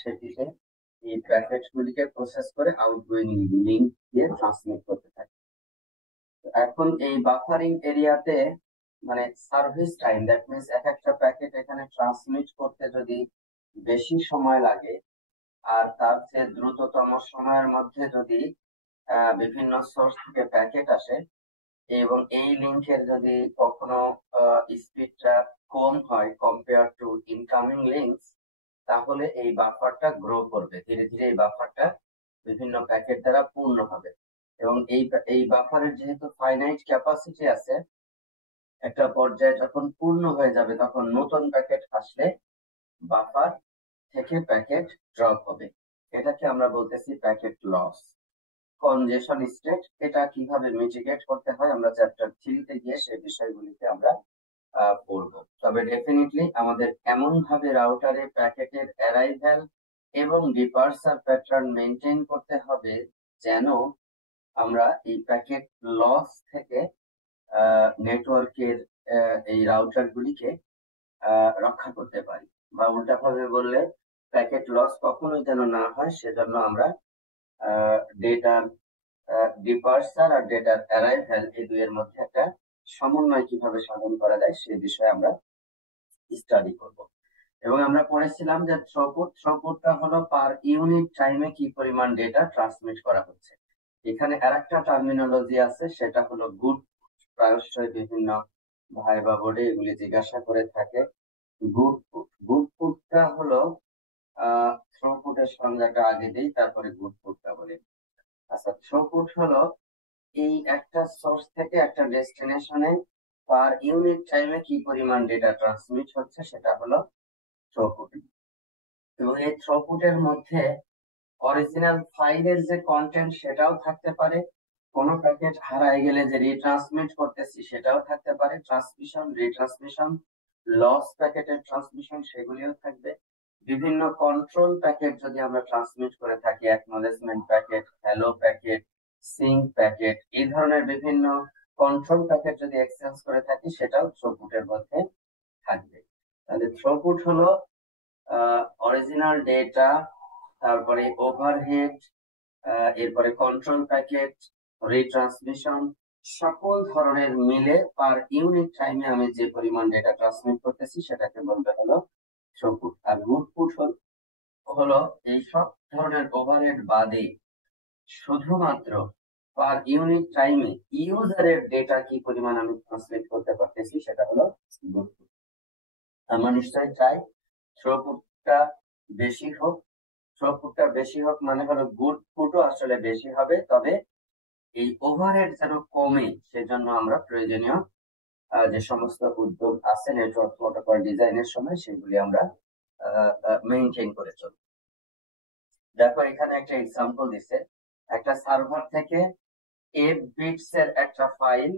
সেটিতে এই প্যাকেট গুলিকে প্রসেস করে আউটগোয়িং লিংক দিয়ে ট্রান্সমিট করতে থাকে। এখন এই বাফারিং এরিয়াতে মানে সার্ভিস টাইম, দ্যাট মিনস এক একটা প্যাকেট এখানে ট্রান্সমিট করতে যদি বেশি সময় লাগে আর তার চেয়ে দ্রুততম সময়ের মধ্যে যদি বিভিন্ন সোর্স থেকে প্যাকেট আসে এবং এই লিংকের যদি কখনো স্পিডটা কম হয় কম্পেয়ার টু ইনকামিং লিংকস, তাহলে এই বাফারটা গ্রো করবে, ধীরে ধীরে এই বাফারটা বিভিন্ন প্যাকেট দ্বারা পূর্ণ হবে। এবং এই বাফারের যেহেতু ফাইনাইট ক্যাপাসিটি আছে, একটা পর্যায়ে যখন পূর্ণ হয়ে যাবে তখন নতুন প্যাকেট আসলে বাফার থেকে প্যাকেট ড্রপ হবে। এটাকে আমরা বলতেছি প্যাকেট লস। কনজেশন স্টেট, এটা কিভাবে মিটিগেট করতে হয় আমরা চ্যাপ্টার 3 তে গিয়ে সেই বিষয়গুলিকে আমরা পড়ব। তবে ডেফিনেটলি আমাদের এমন ভাবে রাউটারে প্যাকেটের অ্যারাইভাল এবং ডিপার্চার প্যাটার্ন মেনটেন করতে হবে যেন আমরা এই প্যাকেট লস থেকে নেটওয়ার্কের এই রাউটার গুলিকে রক্ষা করতে পারি, বা উল্টাভাবে বললে প্যাকেট লস কখনোই যেন না হয়, সেজন্য আমরা ডেটার ডিপার্চার আর ডেটার অ্যারাইভাল এই দুইয়ের মধ্যে একটা সমন্বয় কিভাবে সাধন করা যায় সে বিষয়ে আমরা স্টাডি করব। এবং আমরা পড়েছিলাম যে থ্রুপুটটা হলো পার ইউনিট টাইমে কি পরিমাণ ডেটা ট্রান্সমিট করা হচ্ছে। এখানে আরেকটা টার্মিনোলজি আছে, সেটা হলো গুড। প্রায়শই বিভিন্ন ভাই বা বোর্ডে এগুলি জিজ্ঞাসা করে থাকে। গুডপুটটা হলো থ্রুপুটের সংজ্ঞাটা আগে দিই, তারপরে গুডপুটটা বলি। আচ্ছা, থ্রুপুট হলো এই একটা সোর্স থেকে একটা ডেস্টিনেশনে পার ইউনিট টাইমে কি পরিমাণ ডেটা ট্রান্সমিট হচ্ছে সেটা হলো থ্রুপুট। এবং এই থ্রুপুটের মধ্যে অরিজিনাল ফাইলের যে কন্টেন্ট সেটাও থাকতে পারে, কোনো প্যাকেট হারায় গেলে যে রিট্রান্সমিট করতেছি সেটাও থাকতে পারে, ট্রান্সমিশন রিট্রান্সমিশন লস প্যাকেটের ট্রান্সমিশন সেগুলিও থাকবে। বিভিন্ন কন্ট্রোল প্যাকেট যদি আমরা ট্রান্সমিট করে থাকি, acknowledgement packet, hello packet, sync packet, এই ধরনের বিভিন্ন কন্ট্রোল প্যাকেট যদি এক্সচেঞ্জ করে থাকি সেটাও থ্রুপুটের মধ্যে থাকবে। তাহলে থ্রুপুট হলো অরিজিনাল ডেটা, তারপরে ওভারহেড, এরপরে কন্ট্রোল প্যাকেট, রিট্রান্সমিশন, সকল ধরনের মিলে পার ইউনিট টাইমে আমি যে পরিমাণ ডেটা ট্রান্সমিট করতেছি সেটাকে বলবে হলো থ্রুপুট। আর গুডপুট হলো এই সব ধরনের ওভারহেড বাদে শুধুমাত্র পার ইউনিট টাইমে ইউজারের ডেটা কি পরিমাণ আমি ট্রান্সমিট করতে পারতেছি সেটা হলো গুডপুট। আমরা নিশ্চয়ই চাই থ্রুপুটটা বেশি হোক। থ্রুপুটটা বেশি হোক মানে হলো গুডপুটও আসলে বেশি হবে, তবে এই ওভারহেড যেন কমে সেজন্য আমরা প্রয়োজনীয় যে সমস্ত উদ্যোগ আছে নেটওয়ার্ক প্রোটোকল ডিজাইনের সময় সেগুলি আমরা মেইনটেইন করে চলব। দেখো এখানে একটা এক্সাম্পল দিছে, একটা সার্ভার থেকে 8 বিটস এর একটা ফাইল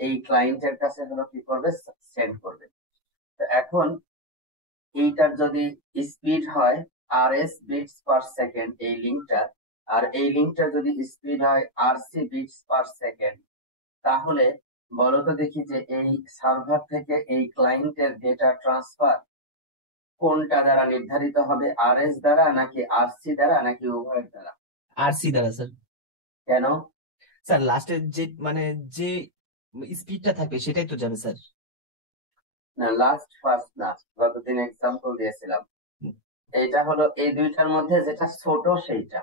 এই ক্লায়েন্টের কাছে হলো কি করবে, সেন্ড করবে। তো এখন এইটার যদি স্পিড হয় RS বিটস পার সেকেন্ড এই লিংকটা, আর এই লিংকটা যদি স্পিড হয় RC বিটস পার সেকেন্ড, তাহলে বলতো দেখি যে এই সার্ভার থেকে এই ক্লায়েন্টের ডেটা ট্রান্সফার কোনটা দ্বারা নির্ধারিত হবে, RS দ্বারা নাকি RC দ্বারা নাকি উভয়ের দ্বারা? আরসি দ্বারা স্যার। কেন স্যার লাস্টের যে যে স্পিডটা থাকবে সেটাই তো যাবে স্যার। না, লাস্ট ফার্স্ট না, যতদিন এক্সাম্পল দিয়েছিলাম এটা হলো এই দুইটার মধ্যে যেটা ছোট সেইটা।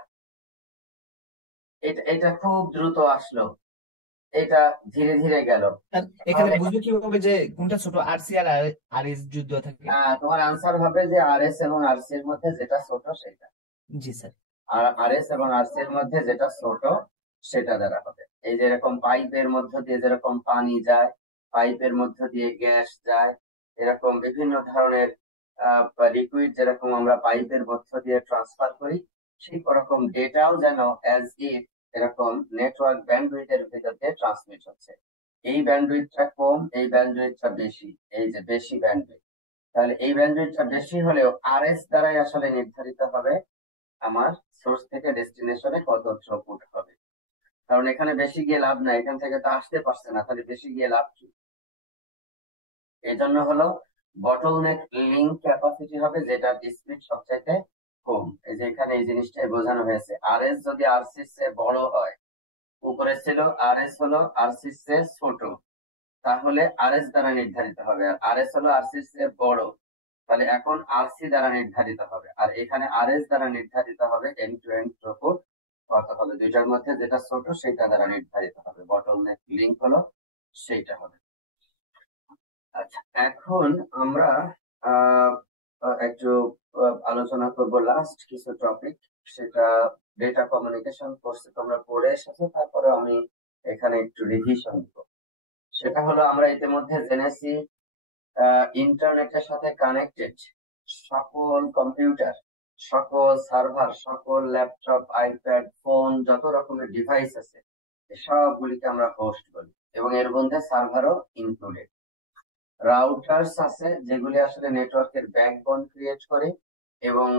এটা খুব দ্রুত আসলো, এটা ধীরে ধীরে গেল। স্যার এখানে বুঝবো কিভাবে যে কোনটা ছোট, আরসি আর আরএস যুদ্ধ থাকে? তোমার আনসার হবে যে RS এবং RC এর মধ্যে যেটা ছোট সেটা, জি স্যার। আর RS এবং RC এর মধ্যে যেটা ছোট সেটা দ্বারা হবে। এই যে এরকম পাইপের মধ্য দিয়ে যেরকম পানি যায়, পাইপের মধ্য দিয়ে গ্যাস যায়, এরকম বিভিন্ন ধরনের লিকুইড যেরকম আমরা পাইপের মধ্য দিয়ে ট্রান্সফার করি, সেই রকম ডেটাও যেন অ্যাজ ইফ এরকম নেটওয়ার্ক ব্যান্ডউইথের ভিতর দিয়ে ট্রান্সমিট হচ্ছে। এই ব্যান্ডউইথটা কম, এই ব্যান্ডউইথটা বেশি, এই যে বেশি ব্যান্ডউইথ, তাহলে এই ব্যান্ডউইথটা বেশি হলেও RS দ্বারাই আসলে নির্ধারিত হবে আমার সোর্স থেকে ডেস্টিনেশনে কত থ্রুপুট হবে। কারণ এখানে বেশি গিয়ে লাভ নাই, এখান থেকে তো আসতে পারছে না, তাহলে বেশি গিয়ে লাভ কি? এই জন্য হলো বটলনেক লিংক ক্যাপাসিটি হবে যেটা স্পিড সবচাইতে কম। যে এখানে এই জিনিসটাই বোঝানো হয়েছে, আরএস যদি আরসির চেয়ে বড় হয়, উপরে ছিল আরএস হলো আরসির চেয়ে ছোট, তাহলে আরএস দ্বারা নির্ধারিত হবে। আর আরএস হলো আরসির চেয়ে বড়, তাহলে এখন আরসি দ্বারা নির্ধারিত হবে। আর এখানে আরএস দ্বারা নির্ধারিত হবে এন্ড টু এন্ড থ্রুপুট কত হবে, দুইটার মধ্যে যেটা ছোট সেটা দ্বারা নির্ধারিত হবে। বটলনেক লিংক হলো সেইটা হবে। আচ্ছা, এখন আমরা আহ একটু আলোচনা করব লাস্ট কিছু টপিক। সেটা ডেটা কমিউনিকেশন কোর্সে তোমরা পড়ে এসেছো, তারপরে আমি এখানে একটু রিভিশন দিব। সেটা হলো আমরা ইতিমধ্যে জেনেছি ইন্টারনেটের সাথে কানেক্টেড সকল কম্পিউটার, সকল সার্ভার, সকল ল্যাপটপ, আইপ্যাড, ফোন, যত রকমের ডিভাইস আছে সবগুলিকে আমরা হোস্ট বলি, এবং এর মধ্যে সার্ভারও ইনক্লুডেড। রাউটার্স আছে যেগুলি আসলে নেটওয়ার্কের ব্যাকবোন ক্রিয়েট করে এবং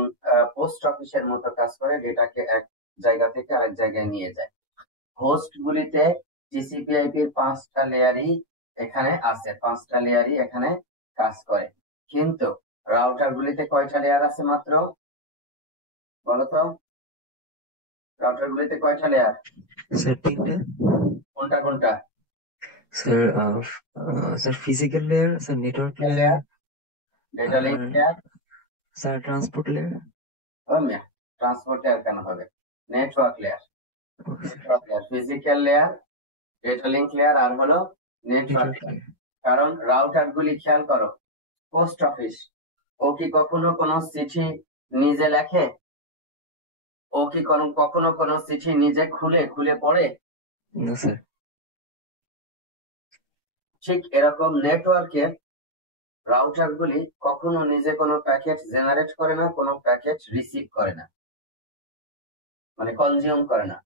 পোস্ট অফিসের মতো কাজ করে, ডেটাকে এক জায়গা থেকে আরেক জায়গায় নিয়ে যায়। হোস্ট গুলিতে টিসিপি/আইপি 5টা লেয়ারই এখানে আছে, 5টা লেয়ারই এখানে কাজ করে। কিন্তু রাউটার গুলিতে কয়টা লেয়ার আছে মাত্র, বলতো? রাউটার গুলিতে কয়টা লেয়ার? স্যার 3টে। কোনটা কোনটা? Sir sir physical layer, sir network layer, data link আর layer. Sir transport layer. Transport layer কেন হবে? Network layer, network layer, physical layer, data link layer, আর হলো নেটওয়ার্ক লেয়ার। কারণ রাউটার গুলি খেয়াল করো, পোস্ট অফিস, ও কি কখনো কোনো চিঠি নিজে লেখে? ও কি কখনো কোনো চিঠি নিজে খুলে খুলে পড়ে? না স্যার। ঠিক এরকম নেটওয়ার্কের রাউটার গুলি কখনো নিজে কোনো প্যাকেট জেনারেট করে না, কোনো প্যাকেট রিসিভ করে না, মানে কনজিউম করে না।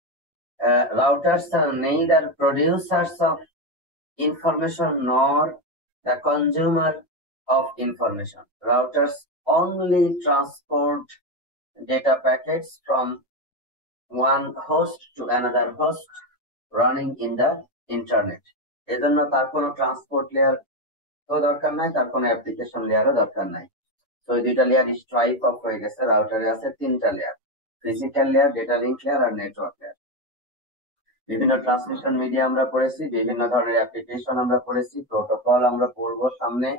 Routers are neither producers of information nor the consumer of information. Routers only transport data packets from one host to another host running in the internet. এজন্য তার কোনো ট্রান্সপোর্ট লেয়ার তো দরকার নাই, তার কোনো অ্যাপ্লিকেশন লেয়ারও দরকার নাই। তো এই দুইটা লেয়ার স্ট্রাইপ অফ হয়ে গেছে। রাউটারে আছে 3টা layer, physical layer, data link layer আর নেটওয়ার্ক লেয়ার। বিভিন্ন ট্রান্সমিশন মিডিয়া আমরা পড়েছি, বিভিন্ন ধরনের অ্যাপ্লিকেশন আমরা পড়েছি, প্রোটোকল আমরা পড়বো সামনে,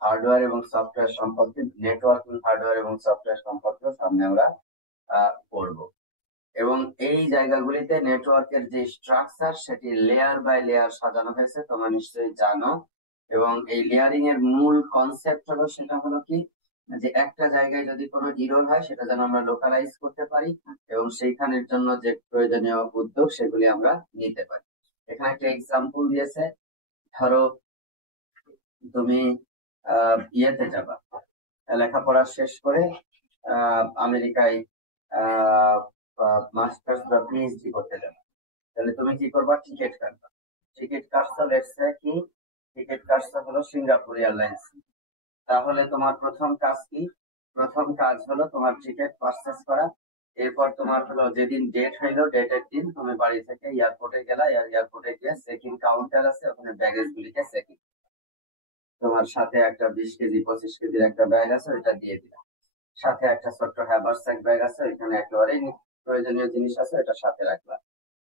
হার্ডওয়্যার এবং সফটওয়্যার সম্পর্কে, নেটওয়ার্কিং হার্ডওয়্যার এবং সফটওয়্যার সম্পর্কে সামনে আমরা পড়বো। এবং এই জায়গাগুলিতে নেটওয়ার্কের যে স্ট্রাকচার সেটি লেয়ার বাই লেয়ার সাজানো হয়েছে, তোমরা নিশ্চয়ই জানো। এবং এই লেয়ারিং এর মূল কনসেপ্ট হলো, সেটা হলো কি, যে একটা জায়গায় যদি কোনো ইরর হয় সেটা যেন আমরা লোকালাইজ করতে পারি এবং সেইখানের জন্য যে প্রয়োজনীয় উদ্যোগ সেগুলি আমরা নিতে পারি। এখানে একটা এক্সাম্পল দিয়েছে, ধরো তুমি ইয়েতে যাবা, লেখাপড়া শেষ করে আমেরিকায় মাস্টার্স বা পিএইচডি করতে যাবে, তাহলে তুমি কি করবা? টিকিট কাটবা। টিকিট কাটছো, লেটস সে কি, টিকিট কাটছো হলো সিঙ্গাপুর এয়ারলাইন্স। তাহলে তোমার প্রথম কাজ কি? প্রথম কাজ হলো তোমার টিকিট পারচেজ করা। এরপর তোমার হলো যেদিন ডেট হইলো, ডেটের দিন তুমি বাড়ি থেকে এয়ারপোর্টে গেলা, এয়ারপোর্টে গিয়ে চেকিং কাউন্টার আছে, ওখানে ব্যাগেজ গুলিকে চেকিং, তোমার সাথে একটা 20 কেজি 25 কেজির একটা ব্যাগ আছে, ওইটা দিয়ে দিলা। সাথে একটা ছোট্ট হ্যাভারস্যাক ব্যাগ আছে, ওইখানে একেবারেই প্রয়োজনীয় জিনিস আছে, এটা সাথে রাখলা।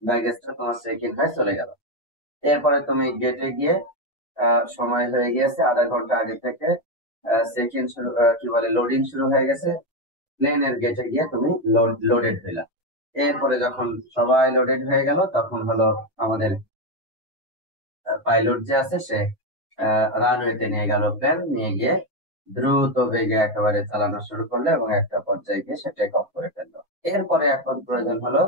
ব্যাগেজটা তোমার চেকিং হয়ে চলে গেল। এরপরে তুমি গেটে গিয়ে সময় হয়ে গিয়েছে, আধা ঘন্টা আগে থেকে চেকিং শুরু, কি বলে, লোডিং শুরু হয়ে গেছে। প্লেনের গেটে গিয়ে তুমি লোডেড হইলা। এরপরে যখন সবাই লোডেড হয়ে গেল, তখন হলো আমাদের পাইলট যে আছে সে রানওয়েতে নিয়ে গেল, প্লেন নিয়ে গিয়ে দ্রুত বেগে একেবারে চালানো শুরু করলো এবং একটা পর্যায়ে গিয়ে সে টেক অফ করে ফেললো। এরপরে এখন প্রয়োজন হলো,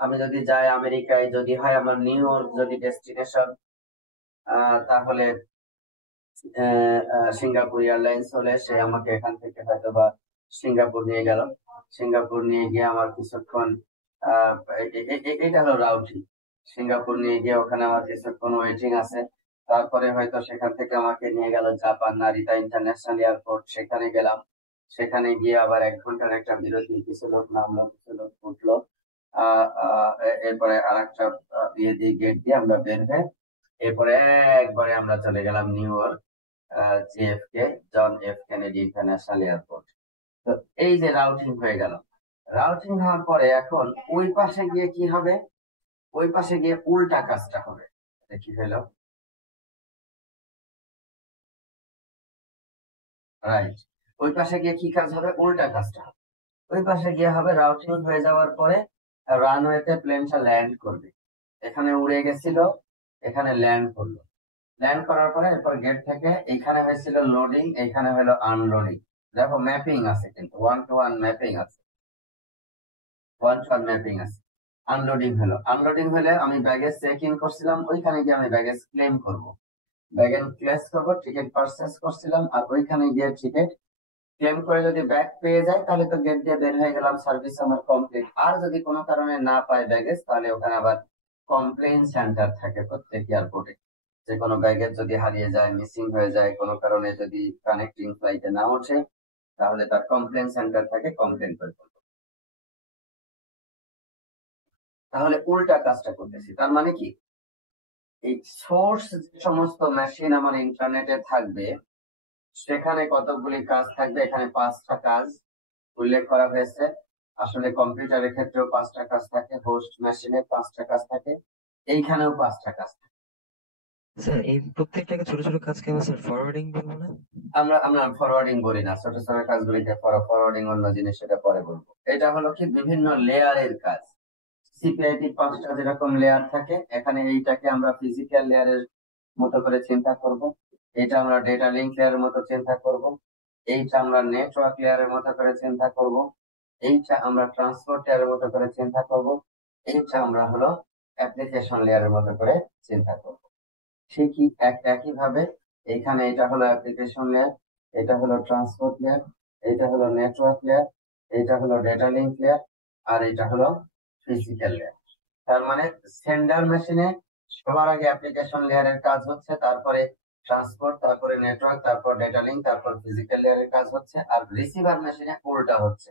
আমি যদি যাই আমেরিকায়, যদি হয় আমার নিউ ইয়র্ক যদি ডেস্টিনেশন, তাহলে সিঙ্গাপুর এয়ারলাইন্স হলে সে আমাকে এখান থেকে হয়তো বা সিঙ্গাপুর নিয়ে গেল। সিঙ্গাপুর নিয়ে গিয়ে আমার কিছুক্ষণ এটা হলো রাউটিং। সিঙ্গাপুর নিয়ে গিয়ে ওখানে আমার কিছুক্ষণ ওয়েটিং আছে। তারপরে হয়তো সেখান থেকে আমাকে নিয়ে গেল জাপান নারিতা ইন্টারন্যাশনাল এয়ারপোর্ট, সেখানে গেলাম। সেখানে গিয়ে আবার 1 ঘন্টার একটা বিরতি, কিছু লোক নামলো, কিছু লোক উঠলো। এরপরে আর একটা ইয়ে দিয়ে গেট দিয়ে আমরা বের হয়ে এরপরে একবারে আমরা চলে গেলাম New York JFK, John F Kennedy international airport. তো এই যে রাউটিং হয়ে গেল, রাউটিং হওয়ার পরে এখন ওই পাশে গিয়ে কি হবে, ওই পাশে গিয়ে উল্টা কাজটা হবে। এটা কি হলো, রাইট। ওই পাশে গিয়ে কি কাজ হবে, উল্টা কাজটা হবে। ওই পাশে গিয়ে হবে রাউটিং হয়ে যাওয়ার পরে রানওয়েতে প্লেনটা ল্যান্ড করবে। এখানে উড়ে গেছিল, এখানে ল্যান্ড করলো। ল্যান্ড করার পরে এরপর গেট থেকে এইখানে হয়েছিল লোডিং, এইখানে হলো আনলোডিং। দেখো ম্যাপিং আছে, কিন্তু 1 to 1 ম্যাপিং আছে, 1 to 1 ম্যাপিং আছে। আনলোডিং হলো, আনলোডিং হলে আমি ব্যাগেজ চেক ইন করছিলাম, ওইখানে গিয়ে আমি ব্যাগেজ ক্লেম করব, ব্যাগেজ ক্লেস করবো, টিকিট পারচেস করছিলাম, আর ওইখানে গিয়ে টিকিট ক্লেম করে যদি ব্যাগ পেয়ে যায় তাহলে তো গেট দিয়ে বের হয়ে গেলাম, সার্ভিস আমার কমপ্লিট। আর যদি কোনো কারণে না পায় ব্যাগেজ, তাহলে ওখানে আবার কমপ্লেইন সেন্টার থাকে প্রত্যেক এয়ারপোর্টে। যে কোনো ব্যাগেজ যদি হারিয়ে যায়, মিসিং হয়ে যায়, কোনো কারণে যদি কানেক্টিং ফ্লাইটে না ওঠে, তাহলে তার কমপ্লেন সেন্টার থাকে, কমপ্লেন করে ফেলবো। তাহলে উল্টা কাজটা করতেছি, তার মানে কি, এই সোর্স যে সমস্ত মেশিন আমার ইন্টারনেটে থাকবে, সেখানে কতগুলি কাজ থাকবে, এখানে 5টা কাজ উল্লেখ করা হয়েছে। আসলে কম্পিউটারের ক্ষেত্রেও 5টা কাজ থাকে, হোস্ট মেশিনে 5টা কাজ থাকে, এইখানেও 5টা কাজ থাকে। স্যার এই প্রত্যেকটাকে ছোট ছোট কাজকে আমরা স্যার ফরওয়ার্ডিং বলবো না? আমরা আমরা ফরওয়ার্ডিং বলি না, ছোট ছোট কাজগুলিকে ফরওয়ার্ডিং অন্য জিনিস, সেটা পরে বলবো। এটা হলো কি বিভিন্ন লেয়ারের কাজ। সিপিআইটি 5টা যেরকম লেয়ার থাকে, এখানে এইটাকে আমরা ফিজিক্যাল লেয়ারের মতো করে চিন্তা করব, এটা আমরা ডেটা লিঙ্ক লেয়ারের মতো চিন্তা করব, এইটা আমরা নেটওয়ার্ক লেয়ারের মতো করে চিন্তা করব, এইটা আমরা ট্রান্সপোর্ট লেয়ারের মতো করে চিন্তা করব, এইটা আমরা হলো অ্যাপ্লিকেশন লেয়ারের মতো করে চিন্তা করব। ঠিকই একইভাবে এখানে এটা হলো অ্যাপ্লিকেশন লেয়ার, এটা হলো ট্রান্সপোর্ট লেয়ার, এটা হলো নেটওয়ার্ক লেয়ার, এটা হলো ডেটা লিঙ্ক লেয়ার, আর এটা হলো ফিজিক্যাল লেয়ার। তার মানে সেন্ডার মেশিনে সবার আগে অ্যাপ্লিকেশন লেয়ারের কাজ হচ্ছে, তারপরে ট্রান্সপোর্ট, তারপরে নেটওয়ার্ক, তারপর ডেটা লিঙ্ক, তারপর ফিজিক্যাল লেয়ারের কাজ হচ্ছে। আর রিসিভার মেশিনে উল্টা হচ্ছে,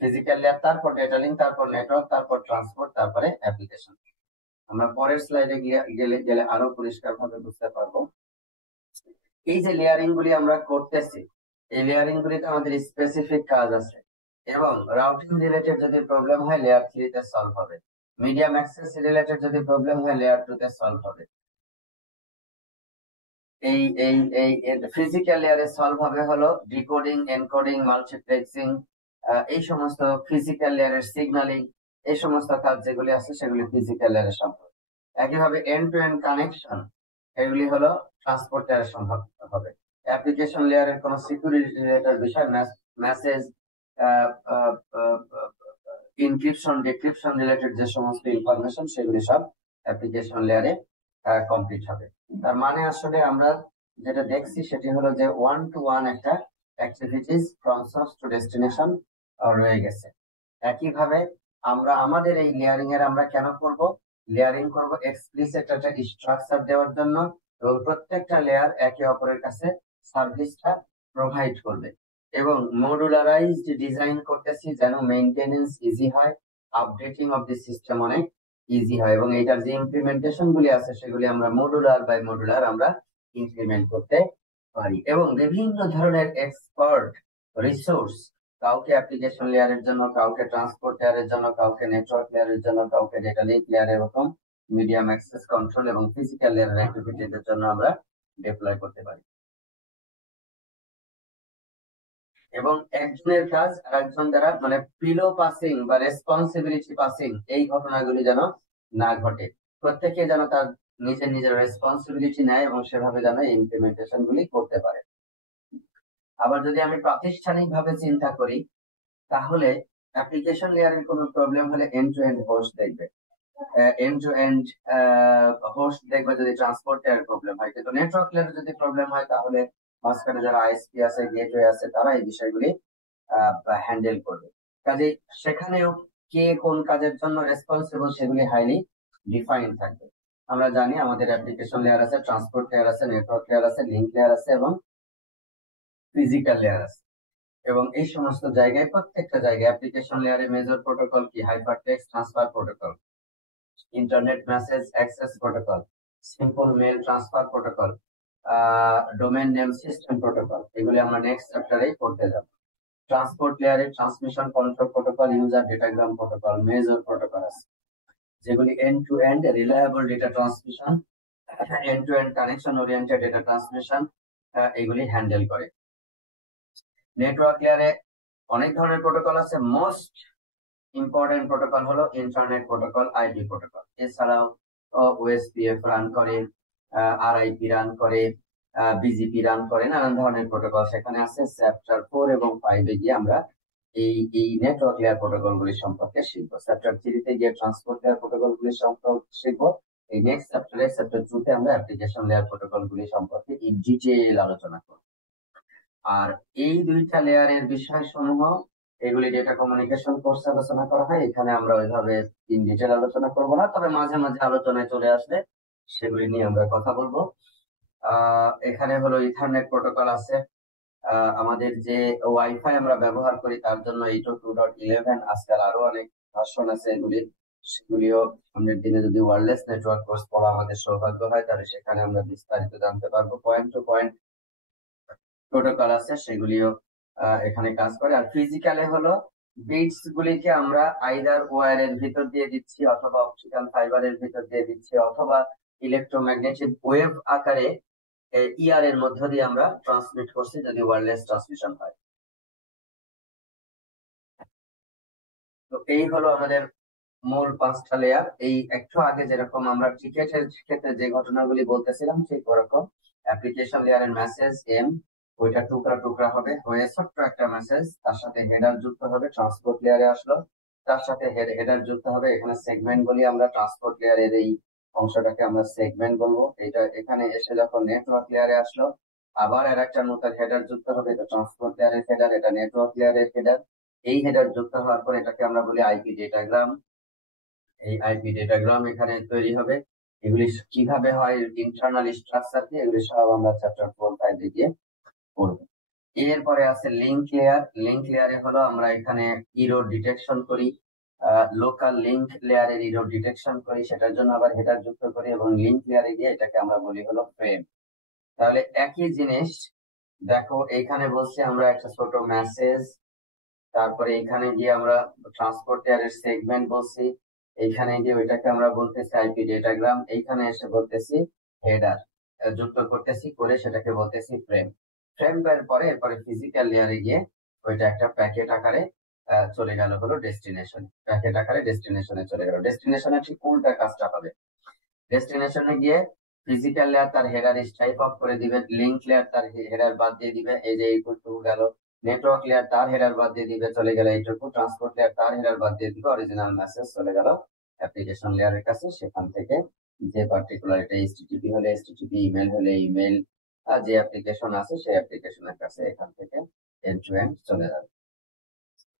ফিজিক্যাল লেয়ার, তারপর ডেটা লিঙ্ক, তারপর নেটওয়ার্ক, তারপর ট্রান্সপোর্ট, তারপরে অ্যাপ্লিকেশন। আমরা পরের স্লাইডে গেলে গেলে আরো পরিষ্কার ভাবে বুঝতে পারবো। এই যে লেয়ারিং গুলি আমরা করতেছি, এই লেয়ারিং গুলিতে আমাদের স্পেসিফিক কাজ আছে, এবং রাউটিং রিলেটেড যদি প্রবলেম হয় লেয়ার 3 তে সলভ হবে, মিডিয়াম অ্যাক্সেস রিলেটেড যদি প্রবলেম হয় লেয়ার 2 তে সলভ হবে। এই এই এই ফিজিক্যাল লেয়ারে সলভ হবে হলো ডিকোডিং, এনকোডিং, মাল্টিপ্লেক্সিং, এই সমস্ত ফিজিক্যাল লেয়ারের সিগন্যালিং, এই সমস্ত কাজ যেগুলি আছে সেগুলি ফিজিক্যাল লেয়ারে সম্ভব। একইভাবে এন্ড টু এন্ড কানেকশন, এগুলি হলো ট্রান্সপোর্ট লেয়ারে সম্ভব হবে। অ্যাপ্লিকেশন লেয়ারের কোনো সিকিউরিটি রিলেটেড বিষয়, মেসেজ ইনক্রিপশন, ডিক্রিপশন রিলেটেড যে সমস্ত ইনফরমেশন, সেগুলি সব অ্যাপ্লিকেশন লেয়ারে কমপ্লিট হবে। তার মানে আসলে আমরা যেটা দেখছি সেটি হলো যে 1 to 1 একটা activities from source to destination রয়ে গেছে। একইভাবে আমরা আমাদের এই লেয়ারিং এর আমরা কেন করব, লেয়ারিং করব এক্সপ্লিসিট একটা স্ট্রাকচার দেওয়ার জন্য, এবং প্রত্যেকটা লেয়ার একে অপরের কাছে সার্ভিসটা প্রোভাইড করবে, এবং মডুলারাইজড ডিজাইন করতেছি যেন মেইনটেনেন্স ইজি হয়, আপডেটিং অফ দি সিস্টেম অনেক ইজি হয়, এবং এইটার যে ইমপ্লিমেন্টেশন গুলি আছে সেগুলি আমরা মডুলার বাই মডুলার আমরা ইমপ্লিমেন্ট করতে পারি। এবং বিভিন্ন ধরনের এক্সপার্ট রিসোর্স, কাউকে অ্যাপ্লিকেশন লেয়ারের জন্য, কাউকে ট্রান্সপোর্ট লেয়ারের জন্য, কাউকে নেটওয়ার্ক লেয়ারের জন্য, কাউকে ডেটা লিঙ্ক লেয়ার, এরকম মিডিয়াম অ্যাক্সেস কন্ট্রোল এবং ফিজিক্যাল লেয়ারের অ্যাক্টিভিটির জন্য আমরা ডিপ্লয় করতে পারি। এবং একজনের কাজ আর একজন দ্বারা মানে পিলো পাসিং বা রেসপন্সিবিলিটি পাসিং, এই ঘটনাগুলি যেন না ঘটে, প্রত্যেকে যেন তার নিজের নিজের রেসপন্সিবিলিটি নেয় এবং সেভাবে যেন ইমপ্লিমেন্টেশন গুলি করতে পারে। আবার যদি আমি প্রাতিষ্ঠানিক ভাবে চিন্তা করি, তাহলে অ্যাপ্লিকেশন লেয়ারের কোনো প্রবলেম হলে এন্ড টু এন্ড হোস্ট দেখবে, এন্ড টু এন্ড হোস্ট দেখবে যদি ট্রান্সপোর্ট লেয়ারের প্রবলেম হয়। কিন্তু নেটওয়ার্ক লেয়ারে যদি প্রবলেম হয়, তাহলে মাঝখানে যারা আইএসপি আছে, গেটওয়ে আছে, তারা এই বিষয়গুলি হ্যান্ডেল করবে। কাজে সেখানেও কে কোন কাজের জন্য রেসপন্সিবল সেগুলি হাইলি ডিফাইন থাকবে। আমরা জানি আমাদের অ্যাপ্লিকেশন লেয়ার আছে, ট্রান্সপোর্ট লেয়ার আছে, নেটওয়ার্ক লেয়ার আছে, লিঙ্ক লেয়ার আছে, এবং ফিজিক্যাল লেয়ার আছে। এবং এই সমস্ত জায়গায় প্রত্যেকটা জায়গায় অ্যাপ্লিকেশন লেয়ারে মেজর প্রোটোকল কি, hypertext transfer protocol, internet message access protocol, simple mail transfer protocol, domain name system protocol, এগুলি আমরা নেক্সট চ্যাপ্টারে পড়তে যাব। ট্রান্সপোর্ট লেয়ারে transmission control protocol, user datagram protocol, major protocol আছে, যেগুলি end to end reliable data transmission, end to end connection oriented data transmission এগুলি handle করে। নেটওয়ার্ক লেয়ারে অনেক ধরনের প্রোটোকল আছে। মোস্ট ইম্পর্টেন্ট প্রোটোকল হলো ইন্টারনেট প্রোটোকল, আইপি প্রোটোকল। এছাড়াও ওএসপিএফ রান করে, আরআইপি রান করে, বিজিপি রান করে, নানান ধরনের প্রোটোকল সেখানে আছে। চ্যাপ্টার 4 এবং 5 এ গিয়ে আমরা এই নেটওয়ার্ক লেয়ার প্রোটোকল গুলি সম্পর্কে শিখবো। চ্যাপ্টার 3 তে গিয়ে ট্রান্সপোর্ট লেয়ার প্রোটোকল গুলি সম্পর্কে শিখবো। এই নেক্সট চ্যাপ্টারে, চ্যাপ্টার 2 তে আমরা অ্যাপ্লিকেশন লেয়ার প্রোটোকল গুলি সম্পর্কে ইন ডিটেইল আলোচনা করব। আর এই দুইটা লেয়ারের বিষয়সমূহ এগুলি ডেটা কমিউনিকেশন কোর্সে আলোচনা করা হয়। এখানে আমরা ওইভাবে ইন ডিটেল আলোচনা করব না, তবে মাঝে মাঝে আলোচনায় চলে আসলে সেগুলি নিয়ে আমরা কথা বলবো। এখানে হলো ইথারনেট প্রোটোকল আছে। আমাদের যে ওয়াইফাই আমরা ব্যবহার করি তার জন্য 802.11, আজকাল আরো অনেক ভার্সন আছে এগুলির, সেগুলিও সামনের দিনে যদি ওয়্যারলেস নেটওয়ার্ক কোর্স পড়া আমাদের সৌভাগ্য হয় তাহলে সেখানে আমরা বিস্তারিত জানতে পারবো। পয়েন্ট টু পয়েন্ট প্রোটোকল আছে, সেগুলিও এখানে কাজ করে। আর ফিজিক্যালে হলো বিটস গুলিকে আমরা আইদার ওয়্যারের ভিতর দিয়ে দিচ্ছি, অথবা অপটিক্যাল ফাইবারের ভিতর দিয়ে দিচ্ছি, অথবা ইলেকট্রোম্যাগনেটিক ওয়েভ আকারে ইয়ার এর মধ্য দিয়ে আমরা ট্রান্সমিট করছি যদি ওয়্যারলেস ট্রান্সমিশন হয়। তো এই হলো আমাদের মূল 5টা লেয়ার। এই একটু আগে যেরকম আমরা টিকেটের ক্ষেত্রে যে ঘটনাগুলি বলতেছিলাম ঠিক ওরকম অ্যাপ্লিকেশন লেয়ারের মেসেজ এম, ওইটা টুকরা টুকরা হবে, হয়ে ছোট্ট একটা মেসেজ, তার সাথে হেডার যুক্ত হবে। ট্রান্সপোর্ট লেয়ারে আসলো, তার সাথে হেডার যুক্ত হবে। এখানে সেগমেন্ট বলি আমরা, ট্রান্সপোর্ট লেয়ারের এই অংশটাকে আমরা সেগমেন্ট বলবো। এটা এখানে এসে যখন নেটওয়ার্ক লেয়ারে আসলো, আবার আর একটা নতুন হেডার যুক্ত হবে। এটা ট্রান্সপোর্ট লেয়ারের হেডার, এটা নেটওয়ার্ক লেয়ারের হেডার। এই হেডার যুক্ত হওয়ার পর এটাকে আমরা বলি আইপি ডেটাগ্রাম। এই আইপি ডেটাগ্রাম এখানে তৈরি হবে। এগুলি কিভাবে হয়, ইন্টারনাল স্ট্রাকচার কি, এগুলি সব আমরা চ্যাপ্টার 4, 5 এ গিয়ে পড়বো। এরপরে আছে লিঙ্ক লেয়ার। লিঙ্ক লেয়ারে হলো আমরা এখানে ইরোর ডিটেকশন করি, লোকাল লিঙ্ক লেয়ারের ইরোর ডিটেকশন করি, সেটার জন্য আবার হেডার যুক্ত করি, এবং লিঙ্ক লেয়ারে গিয়ে এটাকে আমরা বলি হলো ফ্রেম। তাহলে একই জিনিস দেখো, এখানে বলছি আমরা একটা ছোট মেসেজ, তারপরে এখানে গিয়ে আমরা ট্রান্সপোর্ট লেয়ারের সেগমেন্ট বলছি, এইখানে গিয়ে ওইটাকে আমরা বলতেছি আইপি ডেটাগ্রাম, এইখানে এসে বলতেছি হেডার যুক্ত করতেছি, করে সেটাকে বলতেছি ফ্রেম। ফ্রেম এর পরে এরপরে ফিজিক্যাল লেয়ারে গিয়ে ওইটা একটা প্যাকেট আকারে চলে গেল হলো ডেস্টিনেশন, প্যাকেট আকারে ডেস্টিনেশনে চলে গেল। ডেস্টিনেশনে ঠিক উল্টা কাজটা হবে। ডেস্টিনেশনে গিয়ে ফিজিক্যাল লেয়ার তার হেডার স্ট্রাইপ অফ করে দিবে, লিঙ্ক লেয়ার তার হেডার বাদ দিয়ে দিবে, এই যে এইটুকু গেল। নেটওয়ার্ক লেয়ার তার হেডার বাদ দিয়ে দিবে, চলে গেল এইটুকু। ট্রান্সপোর্ট লেয়ার তার হেডার বাদ দিয়ে দিবে, অরিজিনাল মেসেজ চলে গেল অ্যাপ্লিকেশন লেয়ারের কাছে। সেখান থেকে যে পার্টিকুলার, এটা এইচটিটিপি হলে এইচটিটিপি, ইমেল হলে ইমেল, আর যে অ্যাপ্লিকেশন আছে সেই অ্যাপ্লিকেশনের কাছে এখান থেকে এন্ড টু এন্ড চলে যাবে।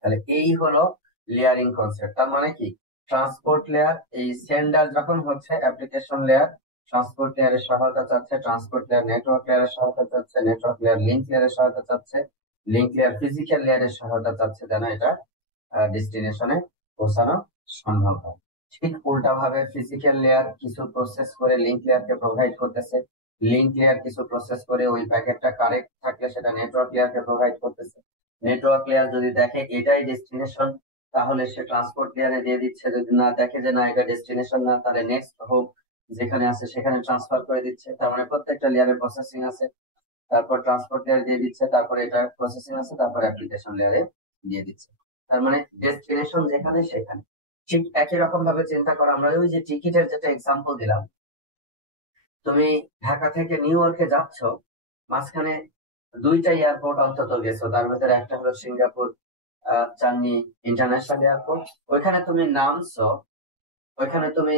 তাহলে এই হলো লেয়ারিং কনসেপ্ট। তার মানে কি, ট্রান্সপোর্ট লেয়ার এই সেন্ডার যখন হচ্ছে অ্যাপ্লিকেশন লেয়ার ট্রান্সপোর্ট লেয়ারের সহায়তা চাচ্ছে, ট্রান্সপোর্ট লেয়ার নেটওয়ার্ক লেয়ারের সহায়তা চাচ্ছে, নেটওয়ার্ক লেয়ার লিঙ্ক লেয়ারের সহায়তা চাচ্ছে, লিঙ্ক লেয়ার ফিজিক্যাল লেয়ারের সহায়তা চাচ্ছে, যেন এটা ডেস্টিনেশনে পৌঁছানো সম্ভব হয়। ঠিক উল্টা ভাবে ফিজিক্যাল লেয়ার কিছু প্রসেস করে লিঙ্ক লেয়ারকে প্রোভাইড করতেছে, লিঙ্ক লেয়ার কিছু প্রসেস করে ওই প্যাকেটটা কারেক্ট থাকলে সেটা নেটওয়ার্ক লেয়ারকে প্রোভাইড করতেছে। নেটওয়ার্ক লেয়ার যদি দেখে এটাই ডেস্টিনেশন তাহলে সে ট্রান্সপোর্ট লেয়ারে দিয়ে দিচ্ছে, যদি না দেখে যে না এটা ডেস্টিনেশন না, তাহলে নেক্সট হোপ যেখানে আছে সেখানে ট্রান্সফার করে দিচ্ছে। তার মানে প্রত্যেকটা লেয়ারে প্রসেসিং আছে, তারপর ট্রান্সপোর্ট লেয়ারে দিয়ে দিচ্ছে, তারপর এটা প্রসেসিং আছে, তারপর অ্যাপ্লিকেশন লেয়ারে দিয়ে দিচ্ছে। তার মানে ডেস্টিনেশন যেখানে সেখানে। ঠিক একই রকম ভাবে চিন্তা করো, আমরা ওই যে টিকিটের যেটা এক্সাম্পল দিলাম, তুমি ঢাকা থেকে নিউ ইয়র্কে যাচ্ছ, মাঝখানে 2টা এয়ারপোর্ট অন্তত গেছো, তার ভিতরে একটা হলো সিঙ্গাপুর চান্নি ইন্টারন্যাশনাল এয়ারপোর্ট। ওইখানে তুমি নামছো, ওইখানে তুমি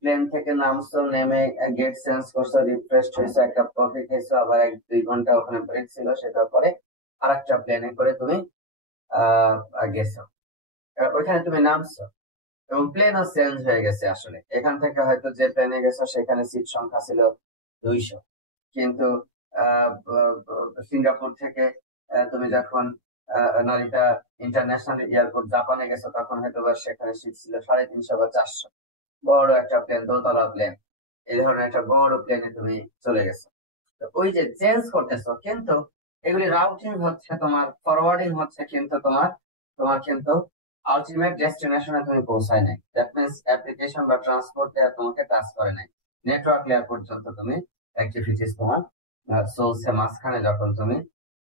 প্লেন থেকে নামছো, নেমে গেট চেঞ্জ করছো, রিফ্রেশ হয়েছো, একটা কফি খেয়েছো, আবার 1-2 ঘন্টা ওখানে ব্রেক ছিল, সেটার পরে আরেকটা প্লেনে করে তুমি গেছো। ওইখানে তুমি নামছো এবং প্লেনও চেঞ্জ হয়ে গেছে। আসলে এখান থেকে হয়তো যে প্লেনে গেছো সেখানে সিট সংখ্যা ছিল 200, কিন্তু সিঙ্গাপুর থেকে তুমি যখন নারিতা ইন্টারন্যাশনাল এয়ারপোর্ট জাপানে গেছো তখন হয়তো সেখানে সিট ছিল 350 বা 400। বড় একটা প্লেন, দোতলা প্লেন, এই ধরনের একটা বড় প্লেনে তুমি চলে গেছো। তো ওই যে চেঞ্জ করতেছো, কিন্তু এগুলি রাউটিং হচ্ছে তোমার, ফরওয়ার্ডিং হচ্ছে, কিন্তু তোমার তোমার কিন্তু আলটিমেট ডেস্টিনেশনে তুমি পৌঁছায় নাই। দ্যাট মিনস অ্যাপ্লিকেশন বা ট্রান্সপোর্ট লেয়ার তোমাকে টাচ করে নাই, নেটওয়ার্ক লেয়ার পর্যন্ত তুমি অ্যাক্টিভিটিস তোমার চলছে মাঝখানে যখন তুমি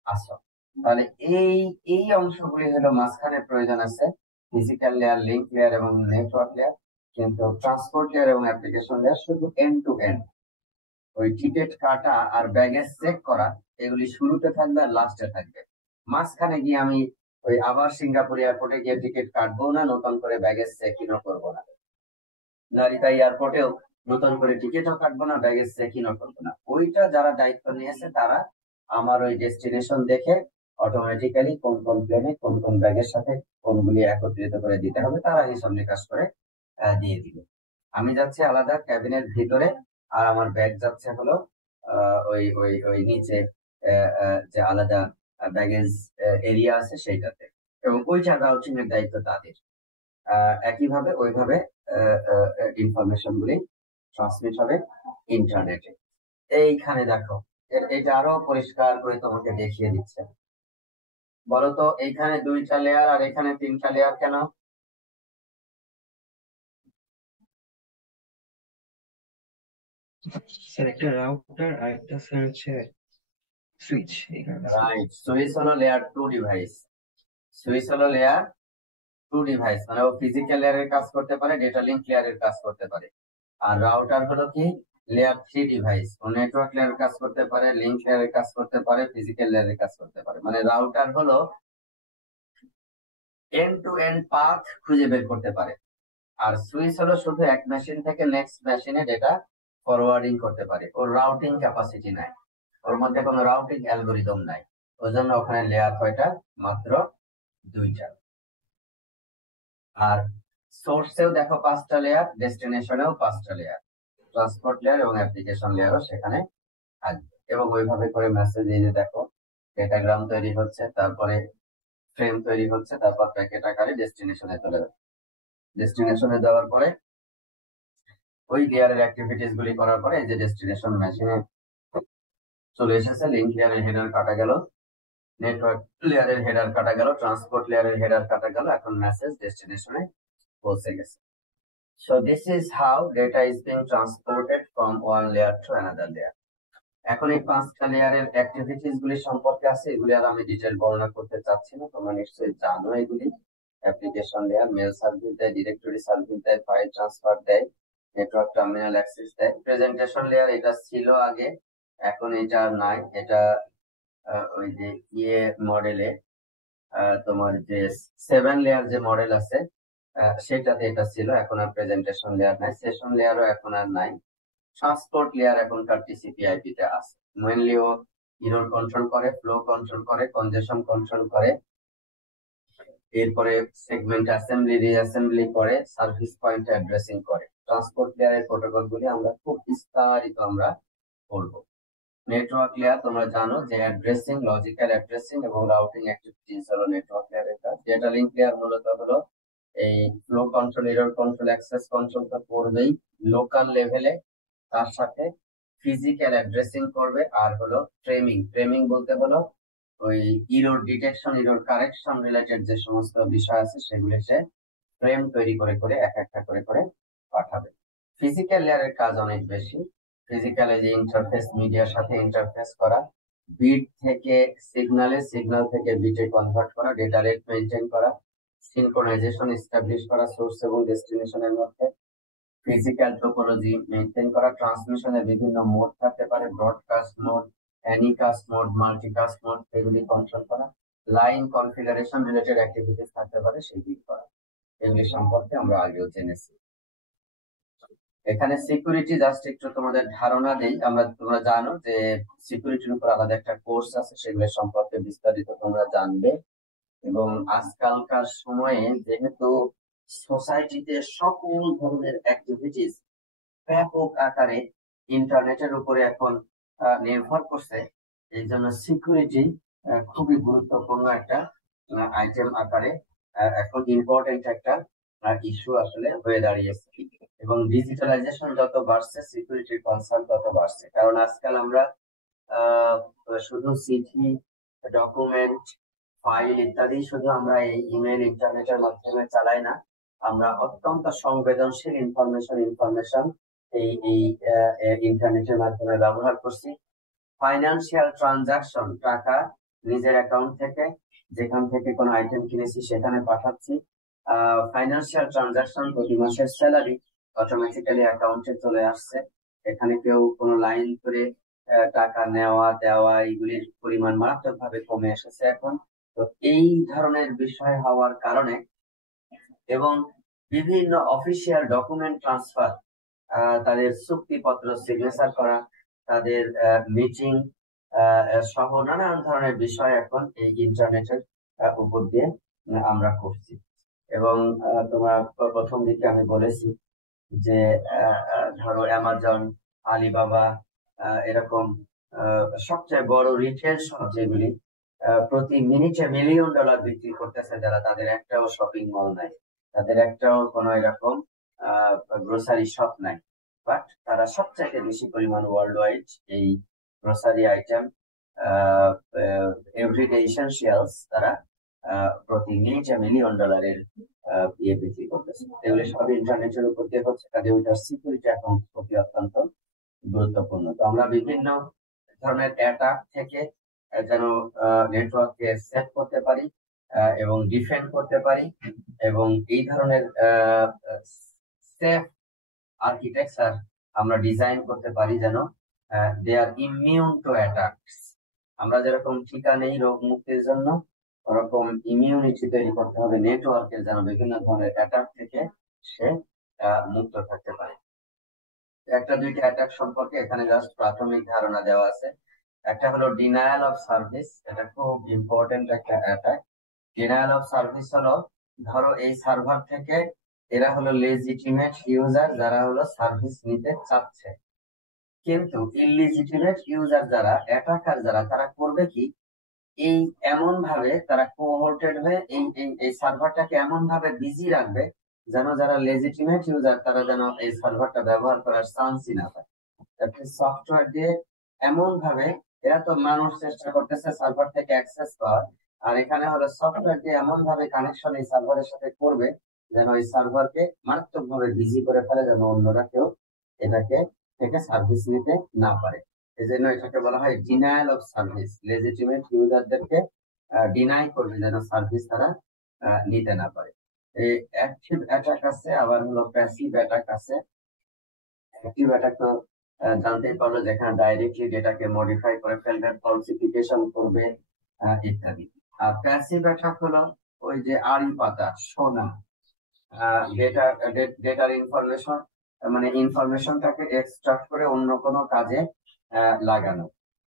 আসো। তাহলে এই এই অংশগুলি হলো মাঝখানে প্রয়োজন আছে, ফিজিক্যাল লেয়ার, লিঙ্ক লেয়ার এবং নেটওয়ার্ক লেয়ার। কিন্তু ট্রান্সপোর্ট লেয়ার এবং অ্যাপ্লিকেশন লেয়ার শুধু এন্ড টু এন্ড, ওই টিকিট কাটা আর ব্যাগেজ চেক করা এগুলি শুরুতে থাকবে আর লাস্টে থাকবে। মাঝখানে গিয়ে আমি ওই আবার সিঙ্গাপুর এয়ারপোর্টে গিয়ে টিকিট কাটবো না, নতুন করে ব্যাগেজ চেক ইনও করবো না, নারিতা এয়ারপোর্টেও নতুন করে টিকিটও কাটবো না, ব্যাগেজ চেক ইনও করবো না। ওইটা যারা দায়িত্ব নিয়েছে তারা আমার ওই ডেস্টিনেশন দেখে অটোমেটিক্যালি কোন কোন প্লেনে কোন কোন ব্যাগের সাথে কোনগুলি একত্রিত করে দিতে হবে তারা হিসাব নিকাশ করে দিয়ে দিবে। আমি যাচ্ছি আলাদা ক্যাবিনের ভিতরে, আর আমার ব্যাগ যাচ্ছে হলো ওই ওই ওই নিচে যে আলাদা ব্যাগেজ এরিয়া আছে সেইটাতে, এবং ওইটা রাউটিং এর দায়িত্ব তাদের। একইভাবে ওইভাবে ইনফরমেশন গুলি ট্রান্সমিট হবে ইন্টারনেটে। এইখানে দেখো, এটা আরো পরিষ্কার করে তোমাকে দেখিয়ে দিচ্ছে। বলতো এইখানে 2টা লেয়ার আর এখানে 3টা লেয়ার কেন? স্যার একটা রাউটার আর একটা স্যার হচ্ছে সুইচ এখানে স্যার। রাইট, সুইচ হলো লেয়ার 2 ডিভাইস। সুইচ হলো লেয়ার 2 ডিভাইস, মানে ও ফিজিক্যাল লেয়ারের কাজ করতে পারে, ডেটা লিংক লেয়ারের কাজ করতে পারে। আর রাউটার হলো কি, লেয়ার 3 ডিভাইস, ও নেটওয়ার্ক লেয়ারের কাজ করতে পারে, লিংক লেয়ারের কাজ করতে পারে, ফিজিক্যাল লেয়ারের কাজ করতে পারে। মানে রাউটার হলো এন্ড টু এন্ড পাথ খুঁজে বের করতে পারে, আর সুইচ হলো শুধু এক মেশিন থেকে নেক্সট মেশিনে ডেটা ফরওয়ার্ডিং করতে পারে। ওর রাউটিং ক্যাপাসিটি নাই, ওর মধ্যে কোনো রাউটিং অ্যালগোরিদম নাই, ওই জন্য ওখানে লেয়ার কয়টা? মাত্র 2টা। আর সোর্সেও দেখো 5টা লেয়ার, ডেস্টিনেশনেও 5টা লেয়ার, ট্রান্সপোর্ট লেয়ার এবং অ্যাপ্লিকেশন লেয়ারও সেখানে থাকবে। এবং ওইভাবে করে মেসেজ, এই যে দেখো ডেটাগ্রাম তৈরি হচ্ছে, তারপরে ফ্রেম তৈরি হচ্ছে, তারপর প্যাকেট আকারে ডেস্টিনেশনে চলে যাবে। ডেস্টিনেশনে যাওয়ার পরে ওই লেয়ারের অ্যাক্টিভিটিস গুলি করার পরে এই যে ডেস্টিনেশন মেশিনে চলে এসেছে, লিংক লেয়ারের হেডার কাটা গেল, নেটওয়ার্ক লেয়ারের হেডার কাটা গেল, ট্রান্সপোর্ট লেয়ারের হেডার কাটা গেল, এখন মেসেজ ডেস্টিনেশনে পৌঁছে গেছে। So this is how data is being transported from one layer to another layer. এখন এই 5টা লেয়ারের অ্যাক্টিভিটিস গুলি সম্পর্কে আছে, এগুলি আর আমি ডিটেল বর্ণনা করতে চাচ্ছি না, তোমরা নিশ্চয়ই জানো এগুলি। অ্যাপ্লিকেশন লেয়ার মেল সার্ভিস দেয়, ডিরেক্টরি সার্ভিস দেয়, ফাইল ট্রান্সফার দেয়, নেটওয়ার্ক টার্মিনাল অ্যাক্সেস দেয়। প্রেজেন্টেশন লেয়ার এটা ছিল আগে, এখন এটা আর নাই। এটা ওই যে ইয়ে মডেলে, তোমার যে 7 লেয়ার যে মডেল আছে সেটাতে এটা ছিল, এখন আর প্রেজেন্টেশন লেয়ার নাই, সেশন লেয়ারও এখন আর নাই। ট্রান্সপোর্ট লেয়ার এখনকার টিসিপি/আইপি তে আছে। মেইনলি ও এরর কন্ট্রোল করে, ফ্লো কন্ট্রোল করে, কনজেশন কন্ট্রোল করে, এরপরে সেগমেন্ট অ্যাসেম্বলি রিঅ্যাসেম্বলি করে, সার্ভিস পয়েন্ট অ্যাড্রেসিং করে। ট্রান্সপোর্ট লেয়ারের প্রোটোকল গুলি আমরা খুব বিস্তারিত আমরা পড়বো। নেটওয়ার্ক লেয়ার তোমরা জানো যে অ্যাড্রেসিং, লজিক্যাল অ্যাড্রেসিং এবং রাউটিং অ্যাক্টিভিটিস হলো নেটওয়ার্ক লেয়ারের কাজ। ডেটা লিংক লেয়ার মূলত হলো এই flow control, error control, access control তো করবেই লোকাল লেভেলে, তার সাথে ফিজিক্যাল অ্যাড্রেসিং করবে। আর হলো ফ্রেমিং, ফ্রেমিং বলতে হলো ওই error detection, error correction related যে সমস্ত বিষয় আছে সেগুলো সে ফ্রেম তৈরি করে করে এক একটা করে করে পাঠাবে। ফিজিক্যাল লেয়ারের কাজ অনেক বেশি। ফিজিক্যাল যে ইন্টারফেস, মিডিয়ার সাথে ইন্টারফেস করা, বিট থেকে সিগনালে, সিগন্যাল থেকে বিটে কনভার্ট করা, ডেটা রেট মেনটেন করা, সিনক্রোনাইজেশন এস্টাবলিশ করা সোর্স এবং ডেস্টিনেশনের মধ্যে, ফিজিক্যাল টোপোলজি মেনটেন করা, ট্রান্সমিশনের বিভিন্ন মোড থাকতে পারে, broadcast mode, anycast mode, multicast mode, এগুলি কন্ট্রোল করা, লাইন কনফিগারেশন রিলেটেড অ্যাক্টিভিটিস থাকতে পারে সেগুলি করা। এগুলি সম্পর্কে আমরা আগেও জেনেছি। এখানে সিকিউরিটি জাস্ট একটু তোমাদের ধারণা দেই। তোমরা জানো যে সিকিউরিটির উপর আলাদা একটা কোর্স আছে, সেগুলো সম্পর্কে বিস্তারিত তোমরা জানবে। এবং আজকালকার সময়ে যেহেতু সোসাইটিতে সকল ধরনের অ্যাক্টিভিটিস ব্যাপক আকারে ইন্টারনেটের উপরে এখন নির্ভর করছে, এই জন্য সিকিউরিটি খুবই গুরুত্বপূর্ণ একটা আইটেম আকারে এখন ইম্পর্টেন্ট একটা ইস্যু আসলে হয়ে দাঁড়িয়েছে। এবং ডিজিটালাইজেশন যত বাড়ছে, সিকিউরিটির কনসার্ন তত বাড়ছে। কারণ আজকাল আমরা শুধু চিঠি ডকুমেন্ট, ফাইল ইত্যাদি শুধু আমরা এই ইমেল ইন্টারনেটের মাধ্যমে চালাই না, আমরা অত্যন্ত সংবেদনশীল ইনফরমেশন এই ইন্টারনেটের মাধ্যমে ব্যবহার করছি। ফাইন্যান্সিয়াল ট্রানজাকশন, টাকা নিজের অ্যাকাউন্ট থেকে যেখান থেকে কোনো আইটেম কিনেছি সেখানে পাঠাচ্ছি। ফাইন্যান্সিয়াল ট্রানজাকশন, প্রতি মাসের স্যালারি অটোমেটিক্যালি অ্যাকাউন্টে চলে আসছে। এখানে কেউ কোনো লাইন করে টাকা নেওয়া দেওয়া এইগুলির পরিমাণ মারাত্মকভাবে কমে এসেছে এখন। তো এই ধরনের বিষয় হওয়ার কারণে এবং বিভিন্ন অফিসিয়াল ডকুমেন্ট ট্রান্সফার, তাদের চুক্তিপত্র সিগনেচার করা, তাদের মিটিং সহ নানান ধরনের বিষয় এখন এই ইন্টারনেটের উপর দিয়ে আমরা করছি। এবং তোমার প্রথম দিকে আমি বলেছি যে ধরো অ্যামাজন, আলিবাবা, এরকম সবচেয়ে বড় রিটেল শপ যেগুলি প্রতি মিনিটে $1 মিলিয়ন বিক্রি করতেছে, যারা তাদের একটাও শপিং মল নাই, তাদের একটাও কোনো এরকম গ্রোসারি শপ নাই, বাট তারা সবচেয়ে বেশি পরিমাণ ওয়ার্ল্ড ওয়াইড এই গ্রোসারি আইটেম, এভরিডে এসেনশিয়ালস তারা প্রতি মিনিটে $1 মিলিয়ন ইয়ে বিক্রি করতেছে। এগুলি সব ইন্টারনেটের উপর দিয়ে হচ্ছে, কাজে ওইটার সিকিউরিটি এখন প্রতি অত্যন্ত গুরুত্বপূর্ণ। তো আমরা বিভিন্ন ধরনের অ্যাটাক থেকে যেন নেটওয়ার্ককে সেভ করতে পারি এবং ডিফেন্ড করতে পারি, এবং এই ধরনের সেফ আর্কিটেকচার আমরা ডিজাইন করতে পারি যেন দে আর ইমিউন টু অ্যাটাকস। আমরা যেরকম টিকা নেই রোগ মুক্তির জন্য, ওরকম ইমিউনিটি তৈরি করতে হবে নেটওয়ার্কের, যেন বিভিন্ন ধরনের অ্যাটাক থেকে সে মুক্ত থাকতে পারে। একটা দুইটা অ্যাটাক সম্পর্কে এখানে জাস্ট প্রাথমিক ধারণা দেওয়া আছে। একটা হলো ডিনায়াল অফ সার্ভিস, এটা খুব ইম্পর্টেন্ট একটা অ্যাটাক। ডিনায়াল অফ সার্ভিস হলো, ধরো এই সার্ভার থেকে এরা হলো লেজিটিমেট ইউজার, যারা হলো সার্ভিস নিতে চাচ্ছে, কিন্তু ইলিজিটিমেট ইউজার যারা, অ্যাটাকার যারা, তারা করবে কি, এই এমন ভাবে তারা কোহর্টেড হয়ে এই সার্ভারটাকে এমন ভাবে বিজি রাখবে যেন যারা লেজিটিমেট ইউজার তারা যেন এই সার্ভারটা ব্যবহার করার চান্সই না পায়। সফটওয়্যার দিয়ে এমন ভাবে, এরা তো মানুষ চেষ্টা করতেছে সার্ভার থেকে অ্যাক্সেস পাওয়ার, আর এখানে হলো সফটওয়্যার দিয়ে এমন ভাবে কানেকশন এই সার্ভারের সাথে করবে যেন এই সার্ভারকে মারাত্মক ভাবে বিজি করে ফেলে, যেন অন্যরা কেউ এটাকে থেকে সার্ভিস নিতে না পারে। এই জন্য এটাকে বলা হয় ডিনায়াল অফ সার্ভিস। লেজিটিমেট ইউজারদেরকে ডিনাই করবে যেন সার্ভিস তারা নিতে না পারে। এই অ্যাক্টিভ অ্যাটাক আছে, আবার হলো প্যাসিভ অ্যাটাক আছে। অ্যাক্টিভ অ্যাটাক তো জানতেই পারলো, যেখানে ডাইরেক্টলি ডেটাকে মডিফাই করে ফেলবে, ফলসিফিকেশন করবে ইত্যাদি। আর প্যাসিভ অ্যাটাক হলো ওই যে আড়ি পাতা সোনা, ডেটার ইনফরমেশন, মানে ইনফরমেশনটাকে এক্সট্রাক্ট করে অন্য কোনো কাজে লাগানো।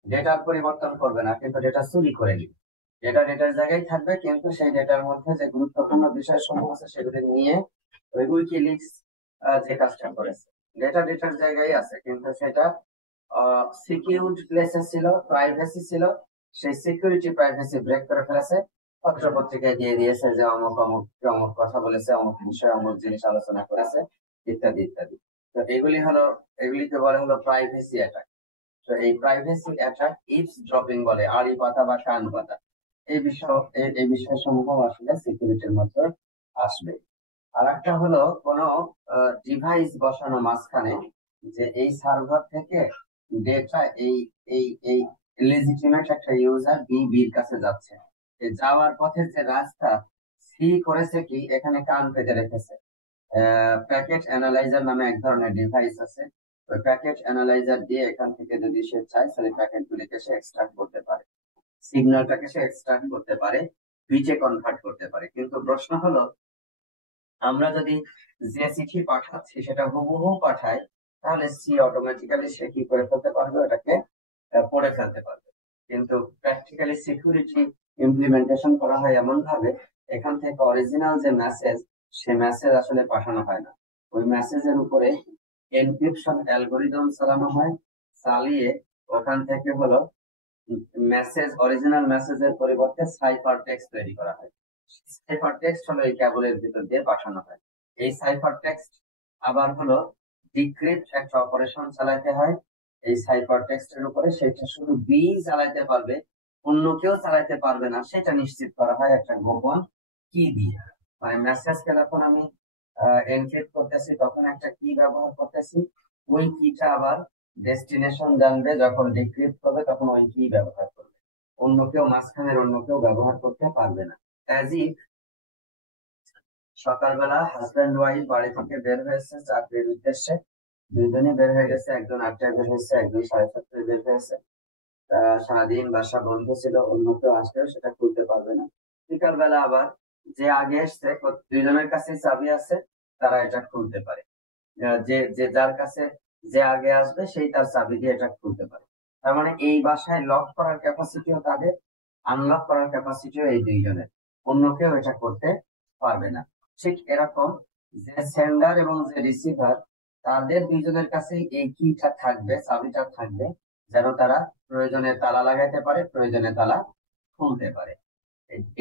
ডেটার পরিবর্তন করবে না, কিন্তু ডেটা চুরি করে নিবে। ডেটার জায়গায় থাকবে, কিন্তু সেই ডেটার মধ্যে যে গুরুত্বপূর্ণ বিষয় সমূহ আছে সেগুলি নিয়ে ওই উইকিলিক্স যে কাজটা করেছে, ডেটার জায়গায় আছে, কিন্তু সেটা সিকিউরড প্লেসে ছিল, প্রাইভেসি ছিল, সেই সিকিউরিটি প্রাইভেসি ব্রেক করে ফেলেছে, পত্র পত্রিকায় দিয়ে দিয়েছে যে অমুক অমুক অমুক কথা বলেছে, অমুক বিষয়ে অমুক জিনিস আলোচনা করেছে ইত্যাদি ইত্যাদি। তো এগুলিকে বলে হলো প্রাইভেসি অ্যাটাক। তো এই প্রাইভেসি অ্যাটাক ইভস ড্রপিং বলে, আড়ি পাতা বা কান পাতা, এই বিষয় সমূহ আসলে সিকিউরিটির মধ্যে আসবে। আর একটা হলো কোনো ডিভাইস বসানো মাঝখানে, যে এই সার্ভার থেকে ডেটা এই এই এই লেজিটিমেট একটা ইউজার বির কাছে যাচ্ছে, যাওয়ার পথে যে রাস্তা সি করেছে কি, এখানে কান পেতে রেখেছে। প্যাকেট অ্যানালাইজার নামে এক ধরনের ডিভাইস আছে, ওই প্যাকেট অ্যানালাইজার দিয়ে এখান থেকে যদি সে চায় তাহলে প্যাকেট গুলিকে সে এক্সট্রাক্ট করতে পারে, সিগন্যালটাকে সে এক্সট্রাক্ট করতে পারে, বিটে কনভার্ট করতে পারে। কিন্তু প্রশ্ন হলো, আমরা যদি যে চিঠি পাঠাচ্ছি সেটা হুবহু পাঠাই, তাহলে সি অটোমেটিক্যালি সে কি করে ফেলতে পারবে, ওটাকে পড়ে ফেলতে পারবে। কিন্তু প্র্যাকটিক্যালি সিকিউরিটি ইমপ্লিমেন্টেশন করা হয় এমন ভাবে, এখান থেকে অরিজিনাল যে মেসেজ, সে মেসেজ আসলে পাঠানো হয় না, ওই মেসেজের উপরে এনক্রিপশন অ্যালগোরিদম চালানো হয়, চালিয়ে ওখান থেকে হলো মেসেজ, অরিজিনাল মেসেজের পরিবর্তে সাইফার টেক্সট তৈরি করা হয়। সাইফার টেক্সট হলো এই কেবলের ভিতর দিয়ে পাঠানো হয়। এই সাইফার টেক্সট আবার হলো ডিক্রিপ্ট একটা অপারেশন চালাতে হয় এই সাইফার টেক্সটের উপরে, সেটা শুধু বি চালাতে পারবে অন্য কেউ চালাতে পারবে না সেটা নিশ্চিত করা হয় একটা গোপন কি দিয়ে। মানে মেসেজকে যখন আমি এনক্রিপ্ট করতেছি তখন একটা কি ব্যবহার করতেছি, ওই কিটা আবার ডেস্টিনেশন জানবে, যখন ডিক্রিপ্ট করবে তখন ওই কি ব্যবহার করবে, অন্য কেউ মাঝখানের অন্য কেউ ব্যবহার করতে পারবে না। অ্যাজ ইফ সকালবেলা হাজব্যান্ড ওয়াইফ বাড়ি থেকে বের হয়েছে চাকরির উদ্দেশ্যে, দুইজনই বের হয়ে গেছে, একজন 8টায় বের হয়েছে, একজন 7:30টায় বের হয়েছে। সারাদিন বাসা বন্ধ ছিল, অন্য কেউ আসলেও সেটা খুলতে পারবে না। বিকাল বেলা আবার যে আগে এসছে, দুইজনের কাছে চাবি আছে, তারা এটা খুলতে পারে। যে যে যার কাছে যে আগে আসবে সেই তার চাবি দিয়ে এটা খুলতে পারে। তার মানে এই বাসায় লক করার ক্যাপাসিটিও তাদের, আনলক করার ক্যাপাসিটিও এই দুইজনের, অন্য কেউ এটা করতে পারবে না। ঠিক এরকম যে সেন্ডার এবং যে রিসিভার, তাদের দুইজনের কাছে এই কিটা থাকবে, চাবিটা থাকবে, যেন তারা প্রয়োজনে তালা লাগাইতে পারে, প্রয়োজনে তালা খুলতে পারে,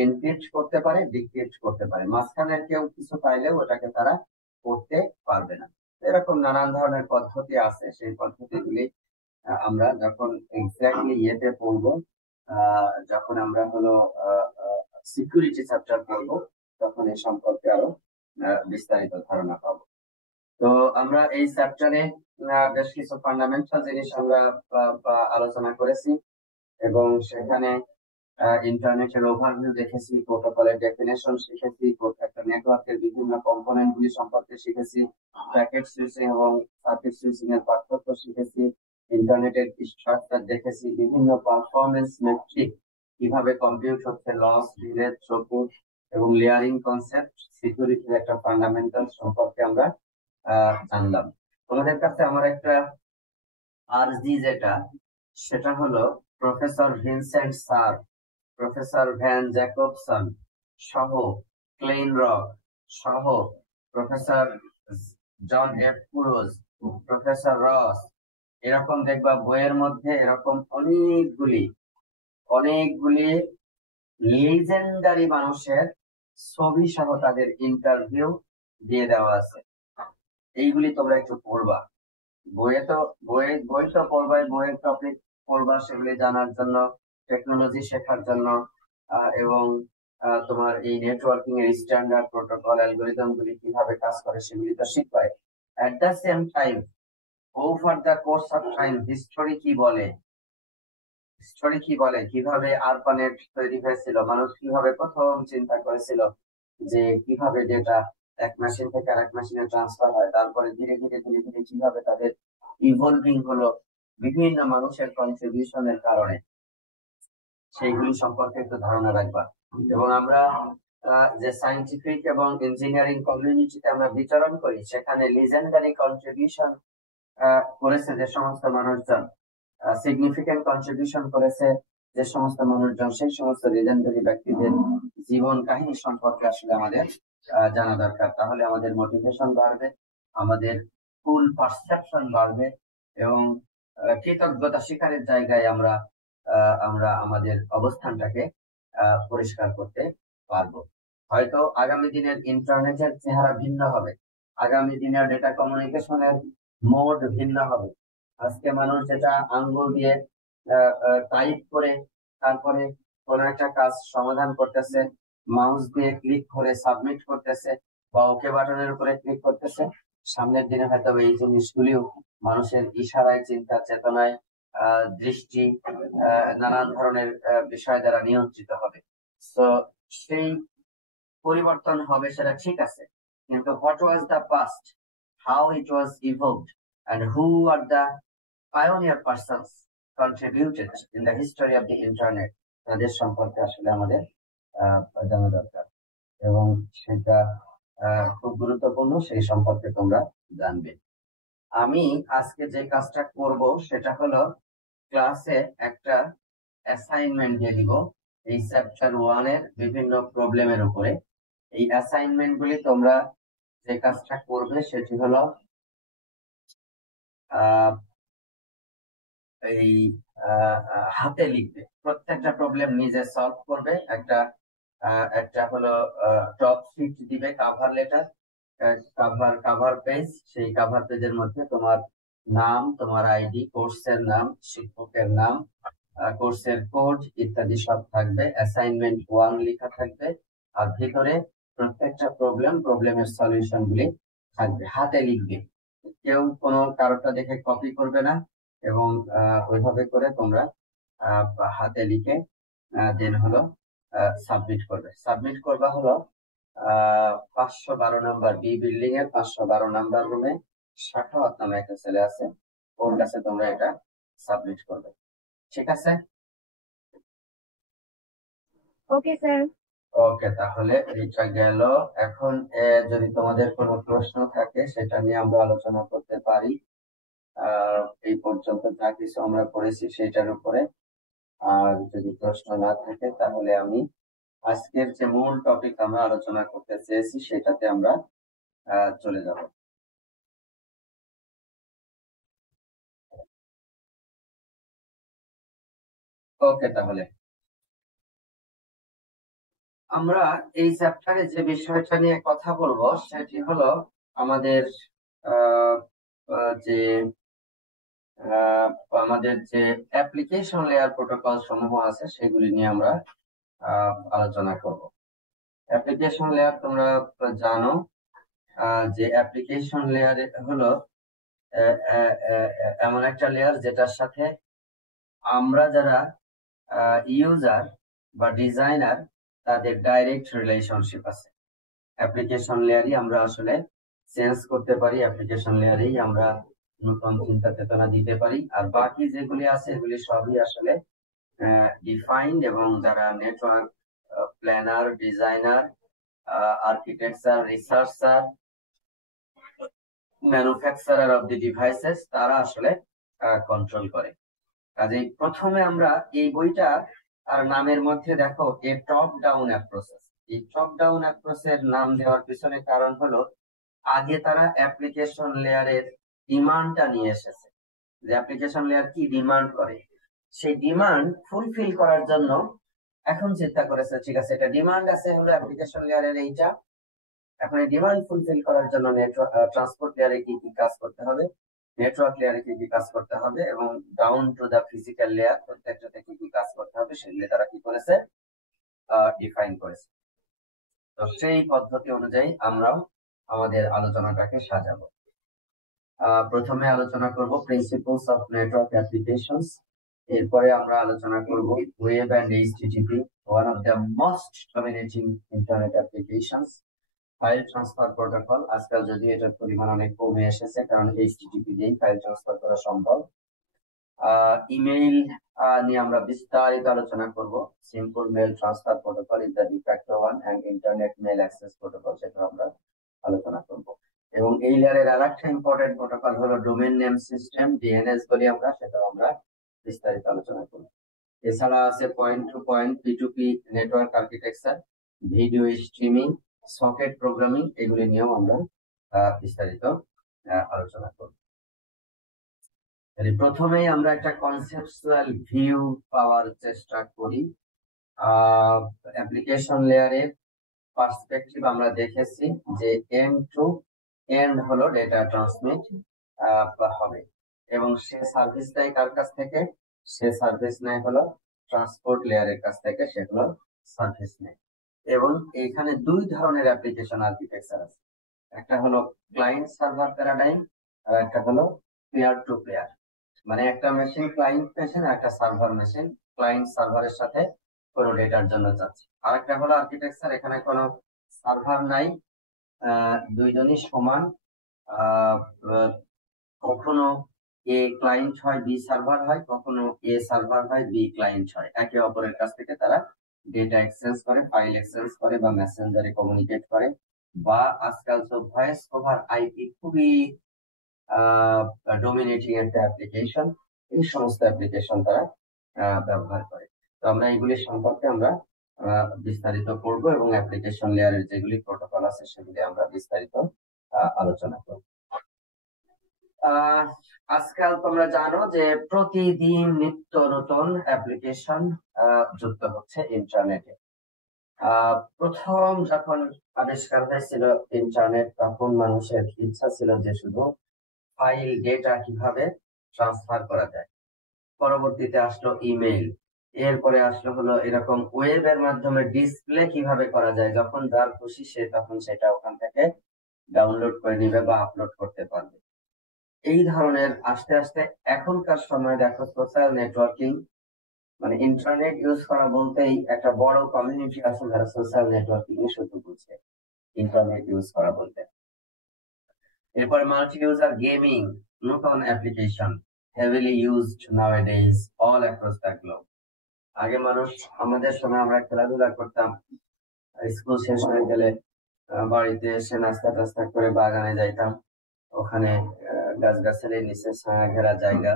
এনক্রিপ্ট করতে পারে, ডিক্রিপ্ট করতে পারে। মাঝখানের কেউ কিছু পাইলেও ওটাকে তারা করতে পারবে না। এরকম নানান ধরনের পদ্ধতি আছে, সেই পদ্ধতিগুলি আমরা যখন এক্স্যাক্টলি ইয়েতে পড়বো, যখন আমরা হলো সিকিউরিটি চ্যাপ্টার পড়বো, তখন এই সম্পর্কে আরো বিস্তারিত ধারণা পাবো। তো আমরা এই চ্যাপ্টারে বেশ কিছু ফান্ডামেন্টাল জিনিস আমরা আলোচনা করেছি, এবং সেখানে ইন্টারনেটের ওভারভিউ দেখেছি, প্রোটোকলের ডেফিনেশন শিখেছি, একটা নেটওয়ার্কের বিভিন্ন কম্পোনেন্ট গুলি সম্পর্কে শিখেছি, প্যাকেট সুইচিং এবং সার্কিট সুইচিং এর পার্থক্য শিখেছি, ইন্টারনেটের স্ট্রাকচার দেখেছি, বিভিন্ন পারফরমেন্স মেট্রিক কিভাবে কম্পিউট হচ্ছে, লস, ডিলে, থ্রুপুট এবং লেয়ারিং কনসেপ্ট, সিকিউরিটির একটা ফান্ডামেন্টাল সম্পর্কে আমরা জানলাম। তোমাদের কাছে আমার একটা আরজি যেটা, সেটা হলো professor Vincent sir, professor van Jacobson সহ, ক্লেইন রক সহ, প্রফেসর জন এফ কুরোজ, প্রফেসর রস, এরকম দেখবা বইয়ের মধ্যে এরকম অনেকগুলি অনেকগুলি লিজেন্ডারি মানুষের ছবি সহ তাদের ইন্টারভিউ দিয়ে দেওয়া আছে। এইগুলি তোমরা একটু পড়বা। বইয়ে তো বই তো পড়বাই, বইয়ের টপিক পড়বা সেগুলি জানার জন্য, টেকনোলজি শেখার জন্য, এবং তোমার এই নেটওয়ার্কিং এর স্ট্যান্ডার্ড প্রোটোকল অ্যালগরিদম গুলি কিভাবে কাজ করে সেগুলি তো শিখবাই। At the same time, over the course of time, history কি বলে, হিস্টোরি কি বলে, কিভাবে আরপানেট তৈরি হয়েছিল, মানুষ কিভাবে প্রথম চিন্তা করেছিল যে কিভাবে ডেটা এক মেশিন থেকে আরেক মেশিনে ট্রান্সফার হয়, তারপরে ধীরে ধীরে ধীরে ধীরে কিভাবে তাদের ইভলভিং হলো বিভিন্ন মানুষের কন্ট্রিবিউশনের কারণে, সেইগুলি সম্পর্কে একটু ধারণা রাখবা। এবং আমরা যে সায়েন্টিফিক এবং ইঞ্জিনিয়ারিং কমিউনিটিতে আমরা বিচরণ করি, সেখানে লিজেন্ডারি কন্ট্রিবিউশন করেছে যে সমস্ত মানুষজন, সিগনিফিকেন্ট কন্ট্রিবিউশন করেছে যে সমস্ত মানুষজন, সেই সমস্ত লিজেন্ডারি ব্যক্তিদের জীবন কাহিনী সম্পর্কে আসলে আমাদের জানা দরকার। তাহলে আমাদের মোটিভেশন বাড়বে, আমাদের ফুল পারসেপশন বাড়বে, এবং কৃতজ্ঞতা স্বীকারের জায়গায় আমরা আমরা আমাদের অবস্থানটাকে পরিষ্কার করতে পারবো। হয়তো আগামী দিনের ইন্টারনেটের চেহারা ভিন্ন হবে, আগামী দিনের ডেটা কমিউনিকেশনের মোড ভিন্ন হবে। আজকে মানুষ যেটা আঙ্গুল দিয়ে টাইপ করে তারপরে কোন একটা কাজ সমাধান করতেছে, মাউস দিয়ে ক্লিক করে সাবমিট করতেছে বা ওকে বাটনের উপরে ক্লিক করতেছে, সামনের দিনে হয়তো এই জিনিসগুলিও মানুষের ইশারায়, চিন্তা চেতনায়, দৃষ্টি, নানান ধরনের বিষয় দ্বারা নিয়ন্ত্রিত হবে। তো সেই পরিবর্তন হবে, সেটা ঠিক আছে, কিন্তু what was the past, how it was evolved, and who are the pioneer persons contributed in the history of the internet, তাদের সম্পর্কে আসলে আমাদের জানা দরকার, এবং সেটা খুব গুরুত্বপূর্ণ, সেই সম্পর্কে তোমরা জানবে। আমি আজকে যে কাজটা করব সেটা হলো ক্লাসে একটা অ্যাসাইনমেন্ট দিয়ে দিব এই চ্যাপ্টার 1 এর বিভিন্ন প্রবলেমের উপরে। এই অ্যাসাইনমেন্ট গুলি তোমরা যে কাজটা করবে সেটি হলো এই হাতে লিখবে, প্রত্যেকটা প্রবলেম নিজে সলভ করবে। একটা হলো টপ শিট দিবে, কাভার লেটার, কাভার পেজ, সেই কাভার পেজের মধ্যে তোমার নাম, তোমার আইডি, কোর্সের নাম, শিক্ষকের নাম, কোর্সের কোড ইত্যাদি সব থাকবে, অ্যাসাইনমেন্ট 1 লেখা থাকবে, আর ভিতরে প্রত্যেকটা প্রবলেমের সলিউশন গুলি থাকবে, হাতে লিখবে, কেউ কোনো কারোটা দেখে কপি করবে না, এবং ওইভাবে করে তোমরা হাতে লিখে দেন হলো সাবমিট করবা হলো 512 নম্বর বি বিল্ডিং এর 512 নম্বর রুমে সাখাওয়াত নামে একটা ছেলে আছে, ওর কাছে তোমরা এটা সাবমিট করবে, ঠিক আছে? Okay sir. ওকে, তাহলে এটা গেল। এখন যদি তোমাদের কোনো প্রশ্ন থাকে সেটা নিয়ে আমরা আলোচনা করতে পারি। এই পর্যন্ত যা কিছু আমরা করেছি সেটার উপরে। আর যদি প্রশ্ন না থাকে তাহলে আমি আজকের যে মূল টপিক আমরা আলোচনা করতে চেয়েছি সেটাতে আমরা চলে যাব। ওকে, তাহলে আমরা এই চ্যাপ্টারে যে বিষয়টা নিয়ে কথা বলবো সেটি হলো আমাদের আহ, আহ, যে আমাদের যে অ্যাপ্লিকেশন লেয়ার প্রোটোকল সমূহ আছে সেগুলি নিয়ে আমরা আলোচনা করব। অ্যাপ্লিকেশন লেয়ার তোমরা জানো যে অ্যাপ্লিকেশন লেয়ার হলো এমন একটা লেয়ার যেটার সাথে আমরা যারা ইউজার বা ডিজাইনার তাদের ডাইরেক্ট রিলেশনশিপ আছে। অ্যাপ্লিকেশন লেয়ারই আমরা আসলে চেঞ্জ করতে পারি, অ্যাপ্লিকেশন লেয়ারেই আমরা নতুন চিন্তা চেতনা দিতে পারি, আর বাকি যেগুলি আছে এগুলি সবই আসলে ডিফাইন্ড, এবং যারা network planner, designer, architecture, researcher, manufacturer of the devices তারা আসলে কন্ট্রোল করে। কাজেই প্রথমে আমরা এই বইটা আর নামের মধ্যে দেখো এ টপ ডাউন অ্যাপ্রোচ। এই টপ ডাউন অ্যাপ্রোচের নাম দেওয়ার পিছনে কারণ হলো আগে তারা অ্যাপ্লিকেশন লেয়ারের ডিমান্ডটা নিয়ে এসেছে, যে অ্যাপ্লিকেশন লেয়ার কি ডিমান্ড করে, সেই ডিমান্ড ফুলফিল করার জন্য এখন চিন্তা করেছে ঠিক আছে এটা ডিমান্ড আছে হলো অ্যাপ্লিকেশন লেয়ারের এইটা, এখন এই ডিমান্ড ফুলফিল করার জন্য নেটওয়ার্ক ট্রান্সপোর্ট লেয়ারে কি কি কাজ করতে হবে, নেটওয়ার্ক লেয়ারে কি কি কাজ করতে হবে, এবং down to the physical layer প্রত্যেকটাতে কি কি কাজ করতে হবে সেগুলি তারা কি করেছে ডিফাইন করেছে। তো সেই পদ্ধতি অনুযায়ী আমরাও আমাদের আলোচনাটাকে সাজাবো। প্রথমে আলোচনা করব প্রিন্সিপলস অফ নেটওয়ার্ক অ্যাপ্লিকেশনস, এরপরে আমরা আলোচনা করব web and HTTP, one of the most dominating internet applications, file transfer protocol. আজকাল যদি এটার পরিমাণ অনেক কমে এসেছে কারণ এইচটিটিপি দিয়েই ফাইল ট্রান্সফার করা সম্ভব। ইমেইল নিয়ে আমরা বিস্তারিত আলোচনা করব, simple mail transfer protocol is the de facto one, and internet mail access protocol, সেটা আমরা আলোচনা করব। এবং এই লেয়ারের আরেকটা ইম্পর্টেন্ট প্রোটোকল হলো ডোমেইন নেম সিস্টেম, ডিএনএস বলি আমরা, সেটাও আমরা বিস্তারিত আলোচনা করব। এছাড়া আছে point to point P2P network architecture, video streaming, socket programming, এগুলি নিয়েও আমরা বিস্তারিত আলোচনা করব। প্রথমেই আমরা একটা কনসেপচুয়াল ভিউ পাওয়ার চেষ্টা করি। অ্যাপ্লিকেশন লেয়ারের পার্সপেক্টিভ আমরা দেখেছি যে এন্ড টু এন্ড হলো ডেটা ট্রান্সমিট হবে, এবং সে সার্ভিস নেয় কার কাছ থেকে, সে সার্ভিস নেয় হলো ট্রান্সপোর্ট লেয়ারের কাছ থেকে, সেগুলো সার্ভিস নেয়। এবং এখানে দুই ধরনের অ্যাপ্লিকেশন আর্কিটেকচার আছে, একটা হলো ক্লায়েন্ট সার্ভার প্যারাডাইম, আর একটা হলো পেয়ার টু পেয়ার, মানে একটা মেশিন ক্লায়েন্ট মেশিন, একটা সার্ভার মেশিন, ক্লায়েন্ট সার্ভারের সাথে কোনো ডেটার জন্য যাচ্ছে। আর একটা হলো আর্কিটেকচার, এখানে কোনো সার্ভার নাই, দুইজনই সমান, কখনো এ ক্লায়েন্ট হয় বি সার্ভার হয়, কখনো এ সার্ভার হয় বি ক্লায়েন্ট হয়, একে অপরের কাছ থেকে তারা ডেটা এক্সচেঞ্জ করে, ফাইল এক্সচেঞ্জ করে, বা মেসেঞ্জারে কমিউনিকেট করে, বা আজকাল তো ভয়েস ওভার আইপি খুবই ডোমিনেটিং একটা অ্যাপ্লিকেশন, এই সমস্ত অ্যাপ্লিকেশন তারা ব্যবহার করে। তো আমরা এগুলি সম্পর্কে আমরা বিস্তারিত করব, এবং অ্যাপ্লিকেশন লেয়ারের যেগুলি প্রোটোকল আছে সেগুলি আমরা বিস্তারিত আলোচনা করব। আজকাল তোমরা জানো যে প্রতিদিন নিত্য নতুন অ্যাপ্লিকেশন যুক্ত হচ্ছে ইন্টারনেটে। প্রথম যখন আবিষ্কার হয়েছিল ইন্টারনেট তখন মানুষের ইচ্ছা ছিল যে শুধু ফাইল ডেটা কিভাবে ট্রান্সফার করা যায়, পরবর্তীতে আসলো ইমেইল, এরপরে আসলো হলো এরকম ওয়েবের মাধ্যমে ডিসপ্লে কিভাবে করা যায়, যখন যার খুশি সে তখন সেটা ওখান থেকে ডাউনলোড করে নিবে বা আপলোড করতে পারবে। এই ধরনের আস্তে আস্তে এখনকার সময় দেখো সোশ্যাল নেটওয়ার্কিং মানে ইন্টারনেট ইউজ করা বলতেই একটা বড় কমিউনিটি আছে যারা সোশ্যাল নেটওয়ার্কিং এ শুধু বুঝে ইন্টারনেট ইউজ করা বলতে। এরপরে মাল্টি ইউজার গেমিং, নতুন application heavily used নাওয়াডেজ all across the globe. আগে মানুষ, আমাদের সময় আমরা খেলাধুলা করতাম, স্কুল শেষ হয়ে গেলে বাড়িতে এসে নাস্তা টাস্তা করে বাগানে যাইতাম, ওখানে গাছগাছালির নিচে ছায়া ঘেরা জায়গা,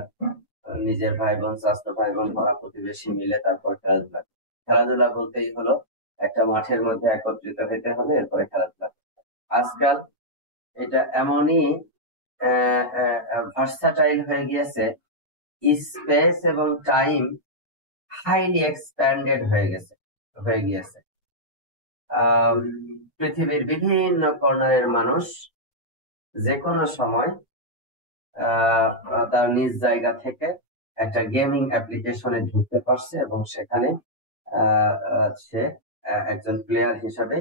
নিজের ভাই বোন, চাচাতো ভাই বোন, পাড়া প্রতিবেশী মিলে তারপর খেলাধুলা। খেলাধুলা বলতেই হলো একটা মাঠের মধ্যে একত্রিত হতে হবে, এরপরে খেলাধুলা। আজকাল এটা এমনই ভার্সাটাইল হয়ে গিয়েছে, স্পেস এবং টাইম হাইলি এক্সপ্যান্ডেড হয়ে গিয়েছে। পৃথিবীর বিভিন্ন কর্নারের মানুষ যে কোনো সময় তার নিজ জায়গা থেকে একটা গেমিং অ্যাপ্লিকেশনে ঢুকতে পারছে এবং সেখানে সে একজন প্লেয়ার হিসেবে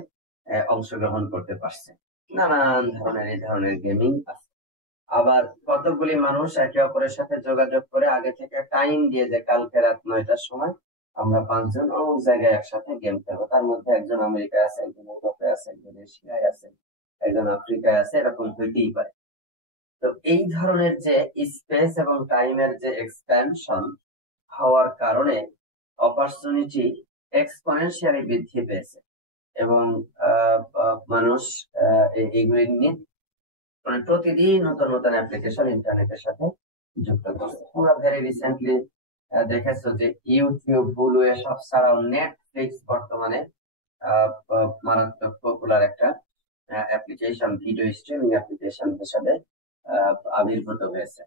অংশগ্রহণ করতে পারছে। নানান ধরনের এই ধরনের গেমিং আছে। আবার কতগুলি মানুষ একে অপরের সাথে যোগাযোগ করে আগে থেকে টাইম দিয়ে যে কালকে রাত 9টার সময় আমরা 5 জন অমুক জায়গায় একসাথে গেম খেলবো। তার মধ্যে একজন আমেরিকায় আছে, একজন ইউরোপে আছে, একজন এশিয়ায় আছে, একজন আফ্রিকায় আছে, এরকম হইতেই পারে। তো এই ধরনের যে স্পেস এবং টাইমের যে এক্সপ্যানশন হওয়ার কারণে অপরচুনিটি এক্সপোনেনশিয়ালি বৃদ্ধি পেয়েছে এবং মানুষ এইগুলি নিয়ে মানে প্রতিদিন নতুন নতুন অ্যাপ্লিকেশন ইন্টারনেটের সাথে যুক্ত করছে। তোমরা ভেরি রিসেন্টলি দেখেছো যে ইউটিউব, হুলু এসব ছাড়াও নেটফ্লিক্স বর্তমানে মারাত্মক পপুলার একটা অ্যাপ্লিকেশন, ভিডিও স্ট্রিমিং অ্যাপ্লিকেশন হিসেবে আবির্ভূত হয়েছে।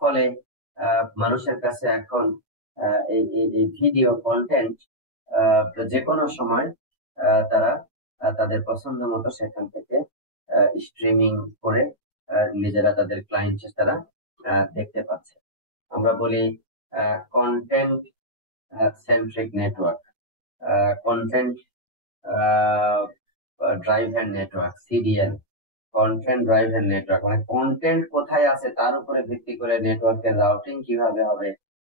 ফলে মানুষের কাছে এখন এই ভিডিও কন্টেন্ট যে কোনো সময় তারা তাদের পছন্দ মতো সেখান থেকে স্ট্রিমিং করে নিজেরা তাদের ক্লায়েন্ট তারা দেখতে পাচ্ছে। আমরা বলি content centric network, content driven network, CDN, content driven network. মানে কন্টেন্ট কোথায় আছে তার উপরে ভিত্তি করে নেটওয়ার্কের রাউটিং কিভাবে হবে,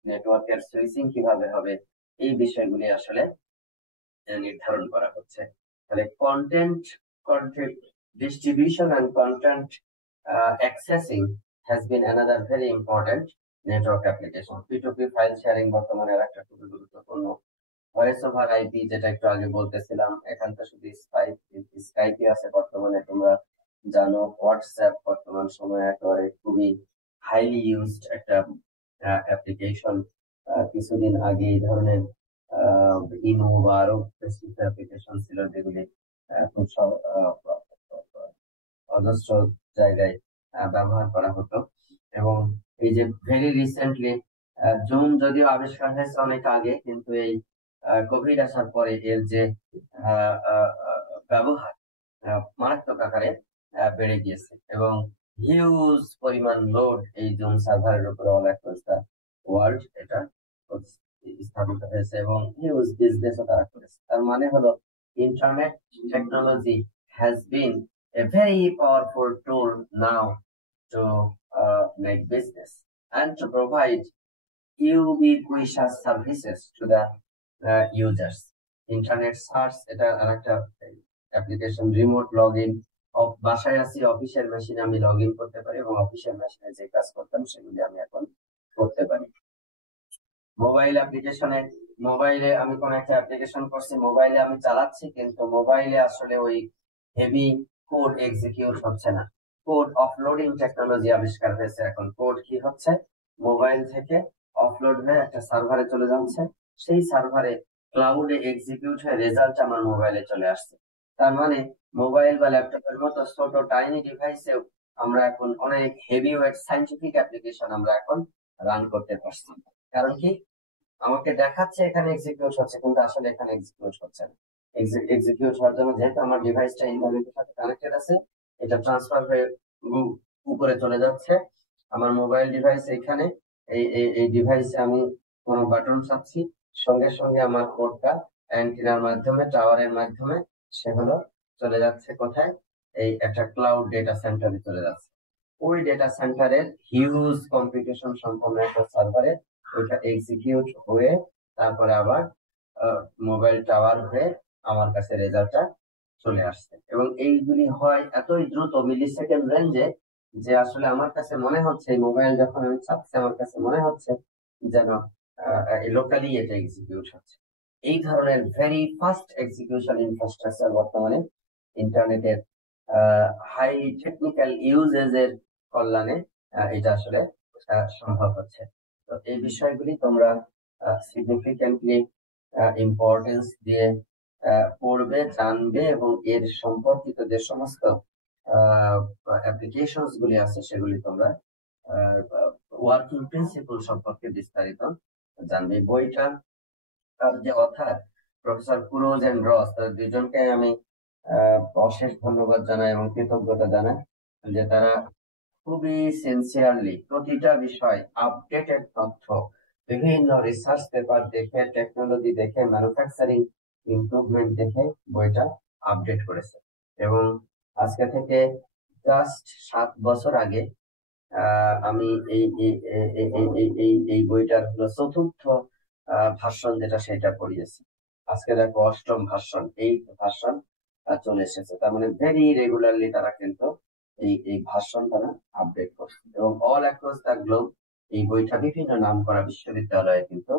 নেটওয়ার্কের সুইচিং কিভাবে হবে, এই বিষয়গুলি আসলে নির্ধারণ করা হচ্ছে। তাহলে content distribution and content accessing has been another very important network application. P2P file sharing বর্তমানে একটা খুবই গুরুত্বপূর্ণ। ভয়েস ওভার আইপি, যেটা একটু আগে বলতেছিলাম, এখান তো শুধু স্কাইপই আছে বর্তমানে, তোমরা জানো। হোয়াটসঅ্যাপ বর্তমান সময়ে একেবারে খুবই হাইলি ইউজড একটা অ্যাপ্লিকেশন। কিছুদিন আগে এই ধরনের ইমো বা আরো বেশি অ্যাপ্লিকেশন ছিল যেগুলি খুব অজস্র জায়গায় ব্যবহার করা হতো। এবং এই যে ভেরি রিসেন্টলি জুম যদিও আবিষ্কার হয়েছে অনেক আগে, কিন্তু এই কোভিড আসার পরে এর যে ব্যবহার মারাত্মক আকারে বেড়ে গিয়েছে এবং হিউজ পরিমাণ লোড এই জুম সার্ভারের উপরে অল অ্যাক্রস দ্য ওয়ার্ল্ড এটা স্থাপিত হয়েছে এবং হিউজ বিজনেসও তারা করেছে। তার মানে হলো internet technology has been a very powerful tool now to make business and to provide ubiquitous services to the users. Internet search এটা আরেকটা অ্যাপ্লিকেশন, রিমোট লগ ইন, বাসায় আছি অফিসের মেশিনে আমি লগ ইন করতে পারি এবং অফিসের মেশিনে যে কাজ করতাম সেগুলি আমি এখন করতে পারি। মোবাইল অ্যাপ্লিকেশনে, মোবাইলে আমি কোন একটা অ্যাপ্লিকেশন করছি, মোবাইলে আমি চালাচ্ছি, কিন্তু মোবাইলে আসলে ওই হেভি কোড এক্সিকিউট হচ্ছে না। কোড অফলোডিং টেকনোলজি আবিষ্কার হয়েছে। এখন কোড কি হচ্ছে, মোবাইল থেকে অফলোড হয়ে একটা সার্ভারে চলে যাচ্ছে, সেই সার্ভারে ক্লাউডে এক্সিকিউট হয়ে রেজাল্ট আমার মোবাইলে চলে আসছে। তার মানে মোবাইল বা ল্যাপটপের মতো ছোট টাইনি ডিভাইসেও আমরা এখন অনেক হেভি ওয়েট সাইন্টিফিক অ্যাপ্লিকেশন আমরা এখন রান করতে পারছি। কারণ কি, আমাকে দেখাচ্ছে এখানে এক্সিকিউট হচ্ছে, কিন্তু আসলে এখানে এক্সিকিউট হচ্ছে না। এক্সিকিউট হওয়ার জন্য যেহেতু আমার ডিভাইসটা ইন্টারনেটের সাথে কানেক্টেড আছে, এটা ট্রান্সফার হয়ে উপরে চলে যাচ্ছে আমার মোবাইল ডিভাইস, এখানে এই ডিভাইসে আমি কোনো বাটন চাপছি, সঙ্গে সঙ্গে আমার কোডটা অ্যান্টিনার মাধ্যমে, টাওয়ারের মাধ্যমে সেগুলো চলে যাচ্ছে কোথায়, এই একটা ক্লাউড ডেটা সেন্টারে চলে যাচ্ছে। ওই ডেটা সেন্টারের হিউজ কম্পিউটেশন সম্পন্ন একটা সার্ভারে ওইটা এক্সিকিউট হয়ে তারপরে আবার মোবাইল টাওয়ার হয়ে আমার কাছে রেজাল্টটা চলে আসছে। এবং এইগুলি হয় এতই দ্রুত, মিলি সেকেন্ড রেঞ্জে, যে আসলে আমার কাছে মনে হচ্ছে এই মোবাইল যখন আমি চাপছি আমার কাছে মনে হচ্ছে যেন লোকালি এটা এক্সিকিউট হচ্ছে। এই ধরনের ভেরি ফাস্ট এক্সিকিউশন ইনফ্রাস্ট্রাকচার বর্তমানে ইন্টারনেটের হাই টেকনিক্যাল ইউজেজ এর কল্যাণে এটা আসলে সম্ভব হচ্ছে। তো এই বিষয়গুলি তোমরা সিগনিফিকেন্টলি ইম্পর্টেন্স দিয়ে পড়বে, জানবে এবং এর সম্পর্কিত যে সমস্ত অ্যাপ্লিকেশনস গুলি আছে সেগুলি তোমরা ওয়ার্কিং প্রিন্সিপল সম্পর্কে বিস্তারিত জানবে। বইটা যে অথার প্রফেসর কুরোজ এন্ড রস, তাদের দুইজনকে আমি অশেষ ধন্যবাদ জানাই এবং কৃতজ্ঞতা জানাই যে তারা খুবই সিনসিয়ারলি প্রতিটা বিষয়, আপডেটেড তথ্য, বিভিন্ন রিসার্চ পেপার দেখে, টেকনোলজি দেখে, ম্যানুফ্যাকচারিং ইমপ্রুভমেন্ট দেখে বইটা আপডেট করেছে। এবং আজকে থেকে জাস্ট 7 বছর আগে আমি এই বইটার হলো চতুর্থ ভার্সন যেটা সেটা পড়িয়েছি। আজকে দেখো 8ম ভার্সন, এই ভার্সন চলে এসেছে। তার মানে ভেরি রেগুলারলি তারা কিন্তু এই ভার্সন তারা আপডেট করছে। এবং অল অ্যাক্রস দ্য গ্লোব এই বইটা বিভিন্ন নাম করা বিশ্ববিদ্যালয়ে কিন্তু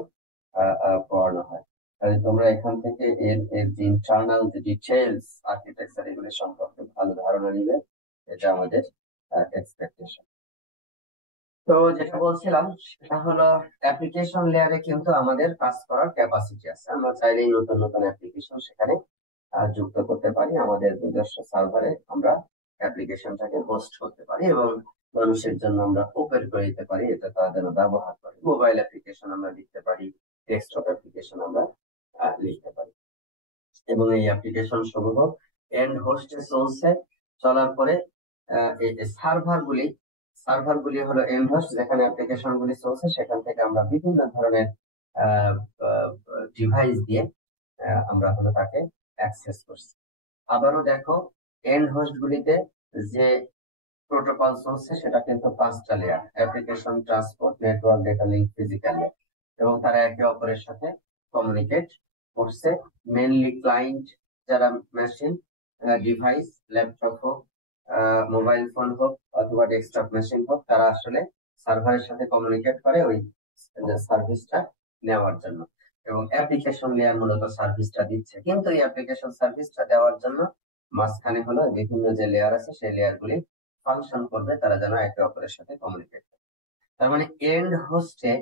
পড়ানো হয়। তাহলে তোমরা এখান থেকে এর যে ইন্টারনাল যে ডিটেলস, আর্কিটেকচার, এগুলি সম্পর্কে ভালো ধারণা নিবে, এটা আমাদের এক্সপেকটেশন। তো যেটা বলছিলাম সেটা হলো অ্যাপ্লিকেশন লেয়ারে কিন্তু আমাদের কাজ করার ক্যাপাসিটি আছে। আমরা চাইলেই নতুন নতুন অ্যাপ্লিকেশন সেখানে যুক্ত করতে পারি। আমাদের নিজস্ব সার্ভারে আমরা অ্যাপ্লিকেশনটাকে হোস্ট করতে পারি এবং মানুষের জন্য আমরা ওপেন করে দিতে পারি, এটা তারা যেন ব্যবহার করে। মোবাইল অ্যাপ্লিকেশন আমরা লিখতে পারি, ডেস্কটপ অ্যাপ্লিকেশন আমরা লিখতে পারি। এবং এই অ্যাপ্লিকেশন সমূহ এন্ড হোস্টে চলছে, চলার পরে এই সার্ভার গুলি হলো এন্ড হোস্ট, যেখানে অ্যাপ্লিকেশন গুলি চলছে সেখান থেকে আমরা বিভিন্ন ধরনের ডিভাইস দিয়ে আমরা হলো তাকে অ্যাক্সেস করছি। আবারও দেখো এন্ড হোস্ট গুলিতে যে প্রোটোকল চলছে সেটা কিন্তু 5টা layer: application, transport, network, data link, physical layer. এবং তারা একে অপরের সাথে কমিউনিকেট করছে। মেনলি ক্লায়েন্ট যারা মেশিন, ডিভাইস, ল্যাপটপ হোক, মোবাইল ফোন হোক অথবা ডেস্কটপ মেশিন হোক, তারা আসলে সার্ভারের সাথে কমিউনিকেট করে ওই সার্ভিসটা নেওয়ার জন্য। এবং অ্যাপ্লিকেশন লেয়ার মূলত সার্ভিসটা দিচ্ছে, কিন্তু এই অ্যাপ্লিকেশন সার্ভিসটা দেওয়ার জন্য মাঝখানে হলো বিভিন্ন যে লেয়ার আছে সেই লেয়ার গুলি ফাংশন করবে, তারা যেন একে অপরের সাথে কমিউনিকেট করে। তার মানে এন্ড হোস্টে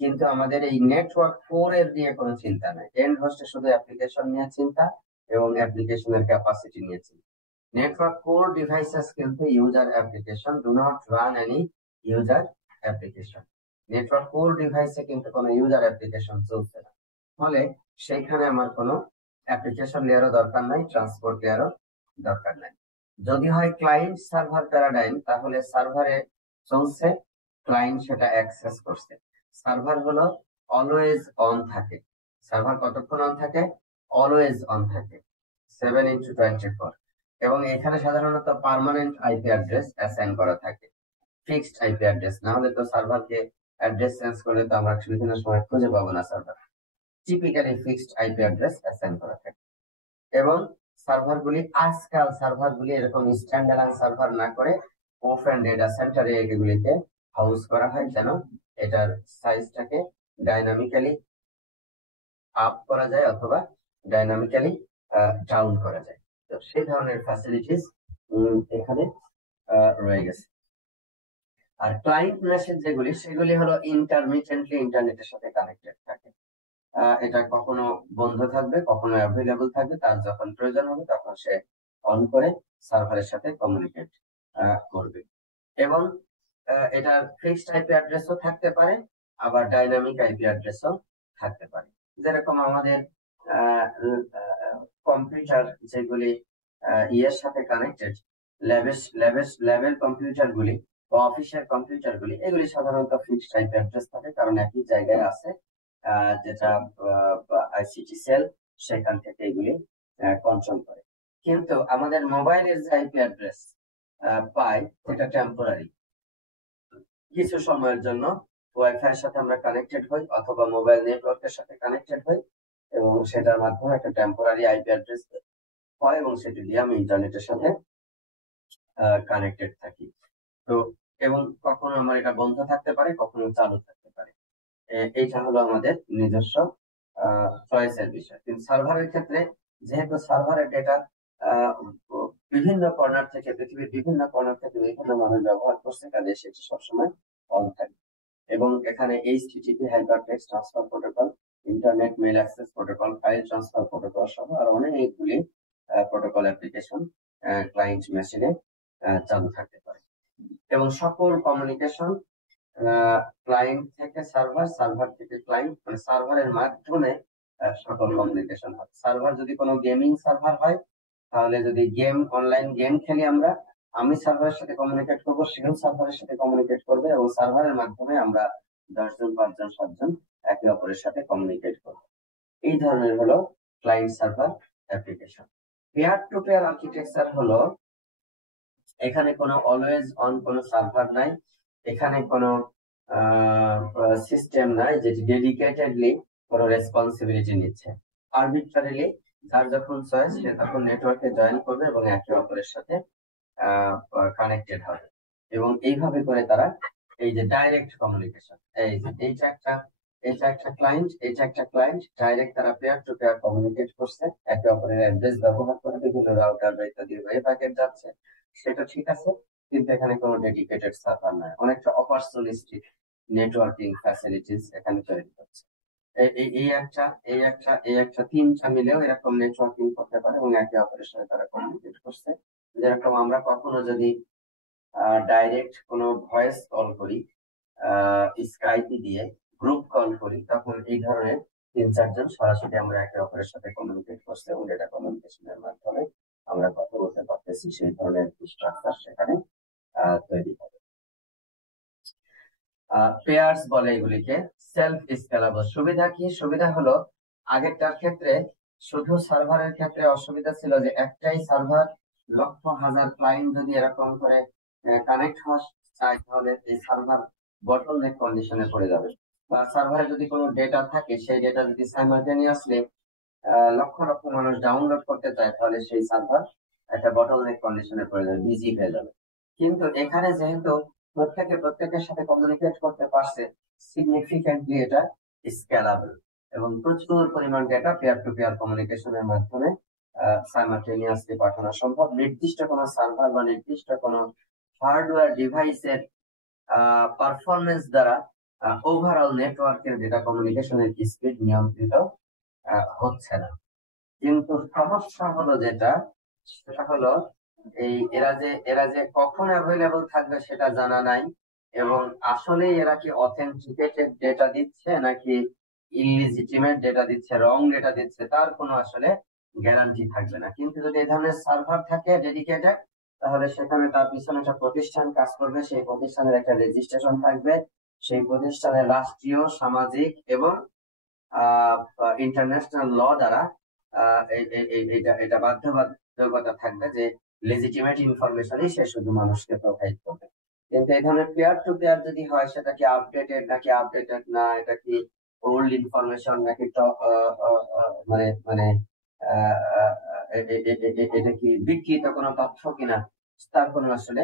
কিন্তু আমাদের এই নেটওয়ার্ক কোর এর নিয়ে কোনো চিন্তা নাই। এন্ড হোস্টে শুধু অ্যাপ্লিকেশন নিয়ে চিন্তা এবং অ্যাপ্লিকেশনের ক্যাপাসিটি নিয়ে চিন্তা। নেটওয়ার্ক কোর ডিভাইসেস কিন্তু user application, do not run any user application. Network core ডিভাইসে কিন্তু কোনো ইউজার অ্যাপ্লিকেশন চলছে না, ফলে সেইখানে আমার কোনো অ্যাপ্লিকেশন লেয়ারও দরকার নাই, ট্রান্সপোর্ট লেয়ারও দরকার নাই। যদি হয় ক্লায়েন্ট সার্ভার প্যারাডাইম, তাহলে সার্ভারে চলছে, ক্লায়েন্ট সেটা অ্যাক্সেস করছে। সার্ভার হলো অলওয়েজ অন থাকে। সার্ভার কতক্ষণ অন থাকে? অলওয়েজ অন থাকে, 7x24। এবং এখানে সাধারণত পার্মানেন্ট আইপি অ্যাড্রেস অ্যাসাইন করা থাকে, ফিক্সড আইপি অ্যাড্রেস। না হলে তো সার্ভারকে অ্যাড্রেস চেঞ্জ করলে তো আমরা বিভিন্ন সময় খুঁজে পাবো না server. Typically fixed IP address assign করা থাকে। এবং আজকাল সার্ভারগুলি এরকম স্ট্যান্ডার্ড সার্ভার না করে ওপেন ডেটা সেন্টারে এগুলিকে হাউস করা হয়, যেন এটার সাইজটাকে ডাইনামিক্যালি আপ করা যায় অথবা ডাইনামিক্যালি ডাউন করা যায়। তো সেই ধরনের ফ্যাসিলিটিস এখানে রয়ে গেছে। আর ক্লায়েন্ট মেসেজ যেগুলি, সেগুলি হলো ইন্টারমিটেন্টলি ইন্টারনেটের সাথে কানেক্টেড থাকে। এটা কখনো বন্ধ থাকবে, কখনো অ্যাভেলেবল থাকবে, তার যখন প্রয়োজন হবে তখন সে অন করে সার্ভারের সাথে কমিউনিকেট করবে। এবং এটার ফিক্সড আইপি অ্যাড্রেসও থাকতে পারে, আবার ডাইনামিক আইপি অ্যাড্রেসও থাকতে পারে। যেরকম আমাদের কম্পিউটার যেগুলি ইয়ের সাথে কানেক্টেড, ল্যাবের কম্পিউটার গুলি বা অফিসের কম্পিউটার গুলি, এগুলি সাধারণত ফিক্সড আইপি অ্যাড্রেস থাকে, কারণ একই জায়গায় আছে, যেটা আইসিটি সেল সেখান থেকে এগুলি কন্ট্রোল করে। কিন্তু আমাদের মোবাইলের যে আইপি অ্যাড্রেস পাই, সেটা টেম্পোরারি, কিছু সময়ের জন্য ওয়াইফাই এর সাথে আমরা কানেক্টেড হই অথবা মোবাইল নেটওয়ার্কের সাথে কানেক্টেড হই, এবং সেটার মাধ্যমে একটা টেম্পোরারি আইপি অ্যাড্রেস হয়, এবং সেটি দিয়ে আমি ইন্টারনেটের সাথে কানেক্টেড থাকি। তো এবং কখনো আমার এটা বন্ধ থাকতে পারে, কখনো চালু থাকতে পারে। এইটা হলো আমাদের নিজস্ব চয়েসের বিষয়। কিন্তু সার্ভারের ক্ষেত্রে, যেহেতু সার্ভারের ডেটা বিভিন্ন কর্নার থেকে, পৃথিবীর বিভিন্ন কর্নার থেকে বিভিন্ন মানুষ ব্যবহার করছে, কাজে সেটি সবসময় অন থাকে। এবং এখানে HTTP hypertext transfer protocol, internet mail access protocol, file transfer protocol সহ আর অনেকগুলি প্রোটোকল অ্যাপ্লিকেশন ক্লায়েন্ট মেশিনে চালু থাকতে পারে। এবং সকল কমিউনিকেশন ক্লায়েন্ট থেকে সার্ভার, সার্ভার থেকে ক্লায়েন্ট, মানে সার্ভারের মাধ্যমে সকল কমিউনিকেশন হয়। সার্ভার যদি কোনো গেমিং সার্ভার হয়, তাহলে যদি অনলাইন গেম খেলি আমরা, আমি সার্ভারের সাথে কমিউনিকেট করবো, সেও সার্ভারের সাথে কমিউনিকেট করবে, এবং সার্ভারের মাধ্যমে আমরা 10 জন 5 জন 7 জন একে অপরের সাথে কমিউনিকেট করবো। এই ধরনের হলো client server application. Peer to peer architecture হলো, এখানে কোনো অলওয়েজ অন কোনো সার্ভার নাই, এখানে কোনো সিস্টেম নাই যেটি ডেডিকেটেডলি কোনো রেসপন্সিবিলিটি নিচ্ছে। আরবিট্রারিলি যার যখন চয়েস সে তখন নেটওয়ার্কে জয়েন করবে এবং একে অপরের সাথে কানেক্টেড হবে, এবং এইভাবে করে তারা এই যে ডাইরেক্ট কমিউনিকেশন, এই যে এটা একটা ক্লায়েন্ট ডাইরেক্ট তারা পেয়ার টু পেয়ার কমিউনিকেট করছে, একে অপরের অ্যাড্রেস ব্যবহার করে বিভিন্ন রাউটার বা ইত্যাদি ওয়ে প্যাকেট যাচ্ছে, সেটা ঠিক আছে। কিন্তু এখানে কোনো ডেডিকেটেড সার্ভার নাই, অনেকটা অপারচুনিস্টিক নেটওয়ার্কিং ফ্যাসিলিটিস এখানে তৈরি হচ্ছে। এই একটা তিনটা মিলেও এরকম নেটওয়ার্কিং করতে পারে এবং একে অপরের সাথে তারা কমিউনিকেট করছে। যেরকম আমরা কখনো যদি ডাইরেক্ট কোনো ভয়েস কল করি, স্কাইপি দিয়ে গ্রুপ কল করি, তখন এই ধরনের 3-4 জন সরাসরি আমরা একে অপরের সাথে কমিউনিকেট করছে এবং ডেটা কমিউনিকেশনের মাধ্যমে আমরা কথা বলতে পারতেছি, সেই ধরনের স্ট্রাকচার সেখানে তৈরি হবে। পেয়ার্স বলে এগুলিকে, সেলফ স্কেলেবল। সুবিধা কি? সুবিধা হলো, আগেরটার ক্ষেত্রে শুধু সার্ভারের ক্ষেত্রে অসুবিধা ছিল যে একটাই সার্ভার লক্ষ হাজার ক্লায়েন্ট যদি এরকম করে কানেক্ট হওয়া চায়, তাহলে এই সার্ভার বটলনেক কন্ডিশনে পড়ে যাবে। বা সার্ভারে যদি কোনো ডেটা থাকে, সেই ডেটা যদি সাইমালটেনিয়াসলি লক্ষ লক্ষ মানুষ ডাউনলোড করতে চায়, তাহলে সেই সার্ভার একটা বটলনেক কন্ডিশনে পড়ে যাবে, বিজি হয়ে যাবে। কিন্তু এখানে যেহেতু প্রত্যেকের সাথে কমিউনিকেট করতে পারছে, সিগনিফিকেন্টলি এটা স্কেলেবল এবং প্রচুর পরিমাণ ডেটা পেয়ার টু পেয়ার কমিউনিকেশনের মাধ্যমে সাইমালটেনিয়াসলি পাঠানো সম্ভব। নির্দিষ্ট কোনো সার্ভার বা নির্দিষ্ট কোনো হার্ডওয়্যার ডিভাইসের পারফরমেন্স দ্বারা ওভারঅল নেটওয়ার্কের ডেটা কমিউনিকেশনের স্পিড নিয়ন্ত্রিত হচ্ছে না। কিন্তু সমস্যা হলো যেটা, সেটা হলো এই এরা যে কখন অ্যাভেলেবল থাকবে সেটা জানা নাই, এবং আসলে এরা কি অথেন্টিকেটেড ডেটা দিচ্ছে নাকি ইলিজিটিমেট ডেটা দিচ্ছে, রং ডেটা দিচ্ছে, তার কোনো আসলে গ্যারান্টি থাকবে না। কিন্তু যদি এই ধরনের সার্ভার থাকে ডেডিকেটেড, তাহলে সেখানে তার পিছনে একটা প্রতিষ্ঠান কাজ করবে, সেই প্রতিষ্ঠানের একটা রেজিস্ট্রেশন থাকবে, সেই প্রতিষ্ঠানের রাষ্ট্রীয়, সামাজিক এবং ইন্টারন্যাশনাল ল দ্বারা এটা বাধ্যবাধকতা থাকবে যে লেজিটিমেট ইনফরমেশনই সে শুধু মানুষকে প্রোভাইড করবে। কিন্তু এই ধরনের পেয়ার টু পেয়ার যদি হয়, সেটা কি আপডেটেড নাকি আপডেটেড না, এটা কি ওল্ড ইনফরমেশন নাকি মানে মানে এটা কি বিকৃত কোনো তথ্য কিনা, তার কোনো আসলে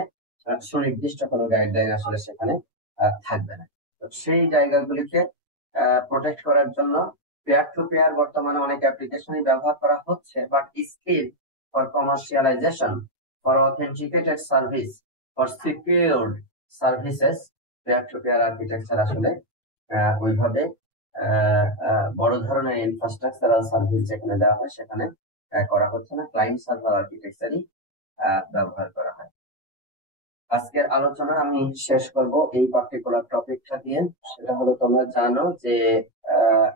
সুনির্দিষ্ট কোনো গাইডলাইন আসলে সেখানে থাকবে না। তো সেই জায়গাগুলিকে প্রোটেক্ট করার জন্য পেয়ার টু পেয়ার বর্তমানে অনেক অ্যাপ্লিকেশনই ব্যবহার করা হচ্ছে, but still for commercialisation, for authenticated service, for secured services, peer to peer architecture আসলে ওইভাবে বড় ধরনের ইনফ্রাস্ট্রাকচারাল সার্ভিস যেখানে দেওয়া হয় সেখানে করা হচ্ছে না, ক্লায়েন্ট সার্ভার আর্কিটেকচারই ব্যবহার করা হয়। আজকের আলোচনা আমি শেষ করব এই পার্টিকুলার টপিকটা দিয়ে। সেটা হলো, তোমরা জানো যে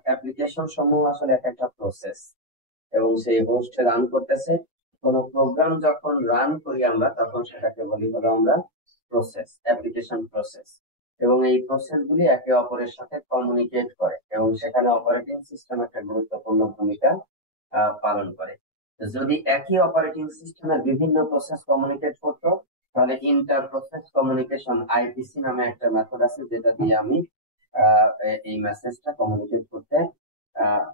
অ্যাপ্লিকেশন সমূহ আসলে একটা প্রসেস, এবং সেই হোস্টে রান করতেছে। কোন প্রোগ্রাম যখন রান করি আমরা, তখন সেটাকে বলি হলো আমরা প্রসেস, অ্যাপ্লিকেশন প্রসেস, এবং এই প্রসেসগুলি একে অপরের সাথে কমিউনিকেট করে এবং সেখানে অপারেটিং সিস্টেম একটা গুরুত্বপূর্ণ ভূমিকা পালন করে। যদি একই অপারেটিং সিস্টেমের বিভিন্ন প্রসেস কমিউনিকেট করতো তাহলে ইন্টার প্রসেস কমিউনিকেশন, আইপিসি নামে একটা মেথড আছে যেটা দিয়ে আমি এই মেসেজটা কমিউনিকেট করতে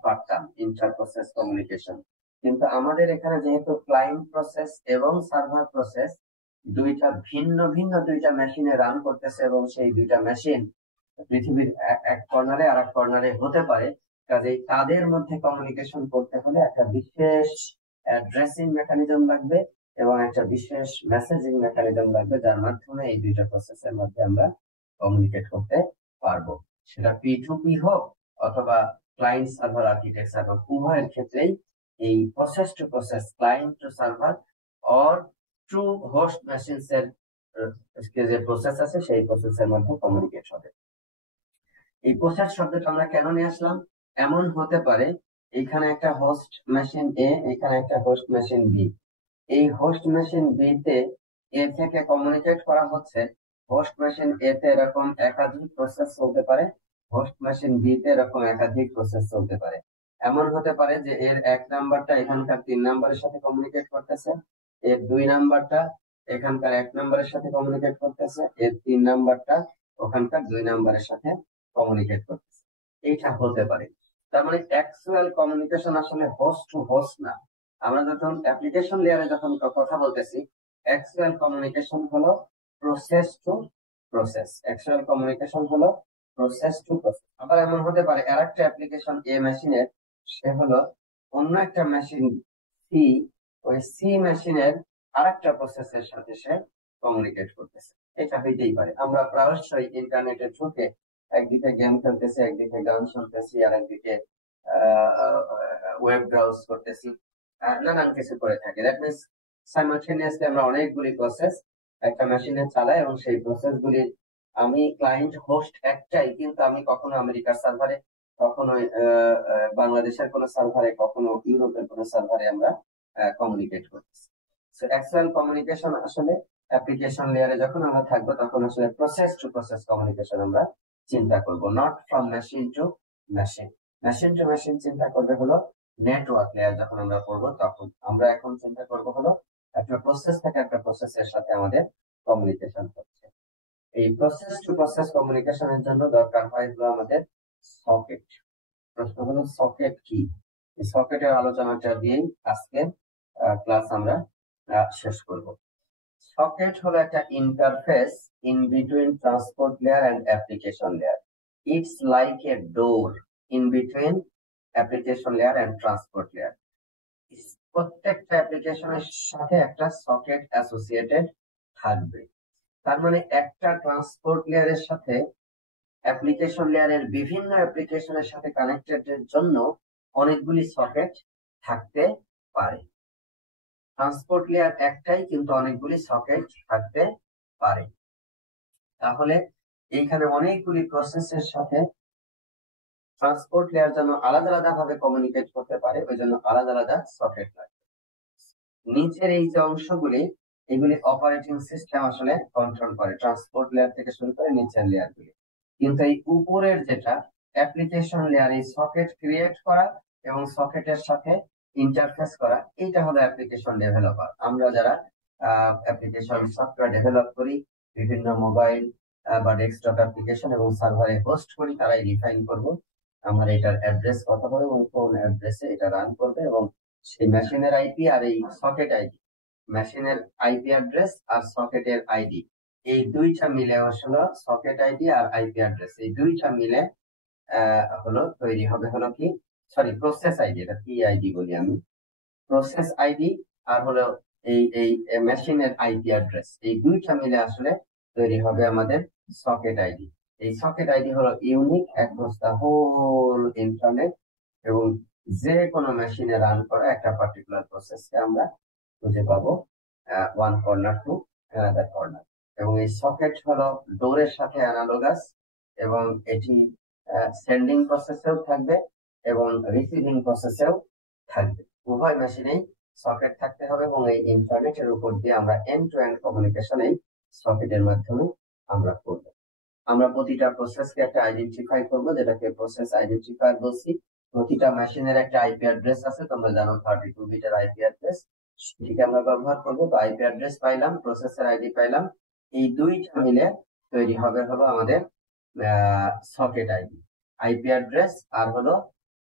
পারতাম, ইন্টার প্রসেস কমিউনিকেশন। কিন্তু আমাদের এখানে যেহেতু ক্লায়েন্ট প্রসেস এবং সার্ভার প্রসেস দুইটা ভিন্ন ভিন্ন দুইটা মেশিনে রান করতেছে এবং সেই দুইটা মেশিন পৃথিবীর এক কর্নারে আর এক কর্নারে হতে পারে, কাজেই তাদের মধ্যে কমিউনিকেশন করতে হলে একটা বিশেষ অ্যাড্রেসিং মেকানিজম লাগবে এবং একটা বিশেষ মেসেজিং মেকানিজম লাগবে যার মাধ্যমে এই দুইটা প্রসেসের মধ্যে আমরা কমিউনিকেট করতে পারবো। সেটা P2P হোক অথবা ক্লায়েন্ট সার্ভার আর্কিটেকচার হোক, উভয়ের ক্ষেত্রেই এই process to process, client to server or two host machines এর যে প্রসেস আছে সেই প্রসেসের মধ্যে কমিউনিকেট হবে। এই প্রসেস শব্দটা আমরা কেন নিয়ে আসলাম? এমন হতে পারে এখানে একটা হোস্ট মেশিন এ, এখানে একটা হোস্ট মেশিন বি। এই হোস্ট মেশিন বি তে এ থেকে কমিউনিকেট করা হচ্ছে, হোস্ট মেশিন এ তে এরকম একাধিক প্রসেস চলতে পারে, হোস্ট মেশিন বি তে এরকম একাধিক প্রসেস চলতে পারে। এমন হতে পারে যে এর 1 নাম্বারটা এখানকার 3 নাম্বারের সাথে কমিউনিকেট করতেছে, এর 2 নাম্বারটা এখানকার 1 নাম্বারের সাথে কমিউনিকেট করতেছে, এর 3 নাম্বারটা ওখানকার 2 নাম্বারের সাথে কমিউনিকেট করতেছে। এইটা হতে পারে। তার মানে অ্যাকচুয়াল কমিউনিকেশন আসলে হোস্ট টু হোস্ট না। আমরা যখন অ্যাপ্লিকেশন লেয়ারে যখন কথা বলতেছি, অ্যাকচুয়াল কমিউনিকেশন হলো process to process, actual communication হলো প্রসেস টু প্রসেস। আবার এমন হতে পারে আরেকটা অ্যাপ্লিকেশন এ মেশিনের, সে হলো অন্য একটা মেশিন সি, ওই সি মেশিনের আরেকটা প্রসেসের সাথে সে কমিউনিকেট করতেছে। এটা হইতেই পারে। আমরা প্রায়শই ইন্টারনেটে ঢুকে একদিকে গেম খেলতেছি, একদিকে গান শুনতেছি, আর একদিকে ওয়েব ব্রাউজ করতেছি, নানান কিছু করে থাকি। দ্যাট মিনস সাইমালটেনিয়াসলি আমরা অনেকগুলি প্রসেস একটা মেশিনে চালাই এবং সেই প্রসেস গুলি আমি ক্লায়েন্ট হোস্ট একটাই, কিন্তু আমি কখনো আমেরিকার সার্ভারে, কখনো বাংলাদেশের কোনো সার্ভারে, কখনো ইউরোপের কোনো সার্ভারে আমরা কমিউনিকেট করতেছি। সো অ্যাকচুয়াল কমিউনিকেশন আসলে অ্যাপ্লিকেশন লেয়ারে যখন আমরা থাকবো তখন আসলে প্রসেস টু প্রসেস কমিউনিকেশন আমরা চিন্তা করব, not from machine to machine. Machine to machine চিন্তা করবে হলো নেটওয়ার্ক লেয়ার যখন আমরা পড়বো তখন। আমরা এখন চিন্তা করব হলো একটা প্রসেস থেকে একটা প্রসেসের সাথে আমাদের কমিউনিকেশন হচ্ছে। এই প্রসেস টু প্রসেস কমিউনিকেশনের জন্য দরকার হয় হলো আমাদের সকেট। প্রশ্ন হলো সকেট কি? এই সকেটের আলোচনাটা দিয়েই আজকে ক্লাস আমরা শেষ করব। সকেট হলো একটা interface in between transport layer and application layer. It's like a door in between application layer and transport layer. প্রত্যেকটা অ্যাপ্লিকেশনের সাথে একটা সকেট অ্যাসোসিয়েটেড থাকবে। তার মানে একটা ট্রান্সপোর্ট লেয়ারের সাথে অ্যাপ্লিকেশন লেয়ারের বিভিন্ন অ্যাপ্লিকেশনের সাথে কানেক্টেড এর জন্য অনেকগুলি সকেট থাকতে পারে। ট্রান্সপোর্ট লেয়ার একটাই, কিন্তু অনেকগুলি সকেট থাকতে পারে। তাহলে এইখানে অনেকগুলি প্রসেসের সাথে ট্রান্সপোর্ট লেয়ার যেন আলাদা আলাদা ভাবে কমিউনিকেট করতে পারে, ওই জন্য আলাদা আলাদা সকেট লাগবে। নিচের এই যে অংশগুলি, এগুলি অপারেটিং সিস্টেম আসলে কন্ট্রোল করে, ট্রান্সপোর্ট লেয়ার থেকে শুরু করে নিচের লেয়ার গুলি। কিন্তু এই উপরের যেটা অ্যাপ্লিকেশন লেয়ার, এই সকেট ক্রিয়েট করা এবং সকেটের সাথে ইন্টারফেস করা, এইটা হলো অ্যাপ্লিকেশন ডেভেলপার। আমরা যারা অ্যাপ্লিকেশন সফটওয়্যার ডেভেলপ করি, বিভিন্ন মোবাইল বা ডেস্কটপ অ্যাপ্লিকেশন এবং সার্ভারে হোস্ট করি, তারাই ডিফাইন করব আমার এটার অ্যাড্রেস কত হবে এবং কোন অ্যাড্রেসে এটা রান করবে, এবং সেই মেশিনের আইপি আর এই সকেট আইডি, মেশিনের আইপি অ্যাড্রেস আর সকেটের আইডি, এই দুইটা মিলে হলো সকেট আইডি আর আইপি অ্যাড্রেস, এই দুইটা মিলে হলো তৈরি হবে হলো কি, সরি প্রসেস আইডি, এটা পিআইডি বলি আমি, প্রসেস আইডি আর হলো এই এই মেশিনের আইপি অ্যাড্রেস, এই দুইটা মিলে আসলে তৈরি হবে আমাদের সকেট আইডি। এই সকেট আইডি হলো unique across the whole internet এবং যে কোনো মেশিনে রান করা একটা পার্টিকুলার প্রসেসকে আমরা খুঁজে পাবো one corner to another corner. এবং এই সকেট হলো ডোরের সাথে অ্যানালোগাস এবং এটি সেন্ডিং প্রসেসেও থাকবে এবং রিসিভিং প্রসেসেও থাকবে। উভয় মেশিনেই সকেট থাকতে হবে এবং এই ইন্টারনেটের উপর দিয়ে আমরা এন্ড টু এন্ড কমিউনিকেশন এই সকেটের মাধ্যমে আমরা করব। আমরা প্রতিটা প্রসেসকে একটা আইডেন্টিফাই করব, যেটাকে প্রসেস আইডেন্টিফায়ার বলছি। প্রতিটা মেশিনের একটা আইপি অ্যাড্রেস আছে, তোমরা জানো 32 বিটের আইপি অ্যাড্রেস, সেটিকে আমরা ব্যবহার করব। তো আইপি অ্যাড্রেস পাইলাম, প্রসেসের আইডি পাইলাম, এই দুইটা মিলে তৈরি হবে হলো আমাদের সকেট আইডি। আইপি অ্যাড্রেস আর হলো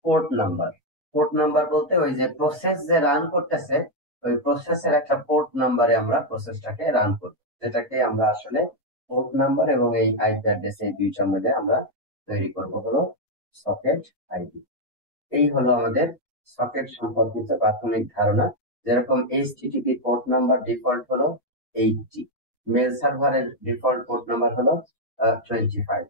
পোর্ট নাম্বার। পোর্ট নাম্বার বলতে ওই যে প্রসেস যে রান করতেছে, ওই প্রসেসের একটা পোর্ট নাম্বারে আমরা প্রসেসটাকে রান করব, যেটাকে আমরা আসলে পোর্ট নাম্বার এবং এই আইপি অ্যাড্রেস এই দুইটা মিলে আমরা তৈরি করব হলো সকেট আইডি। এই হলো আমাদের সকেট সম্পর্কিত প্রাথমিক ধারণা। যেরকম এইচটিটিপি পোর্ট নাম্বার ডিফল্ট হলো 80, মেল সার্ভারের ডিফল্ট পোর্ট নাম্বার হলো 25।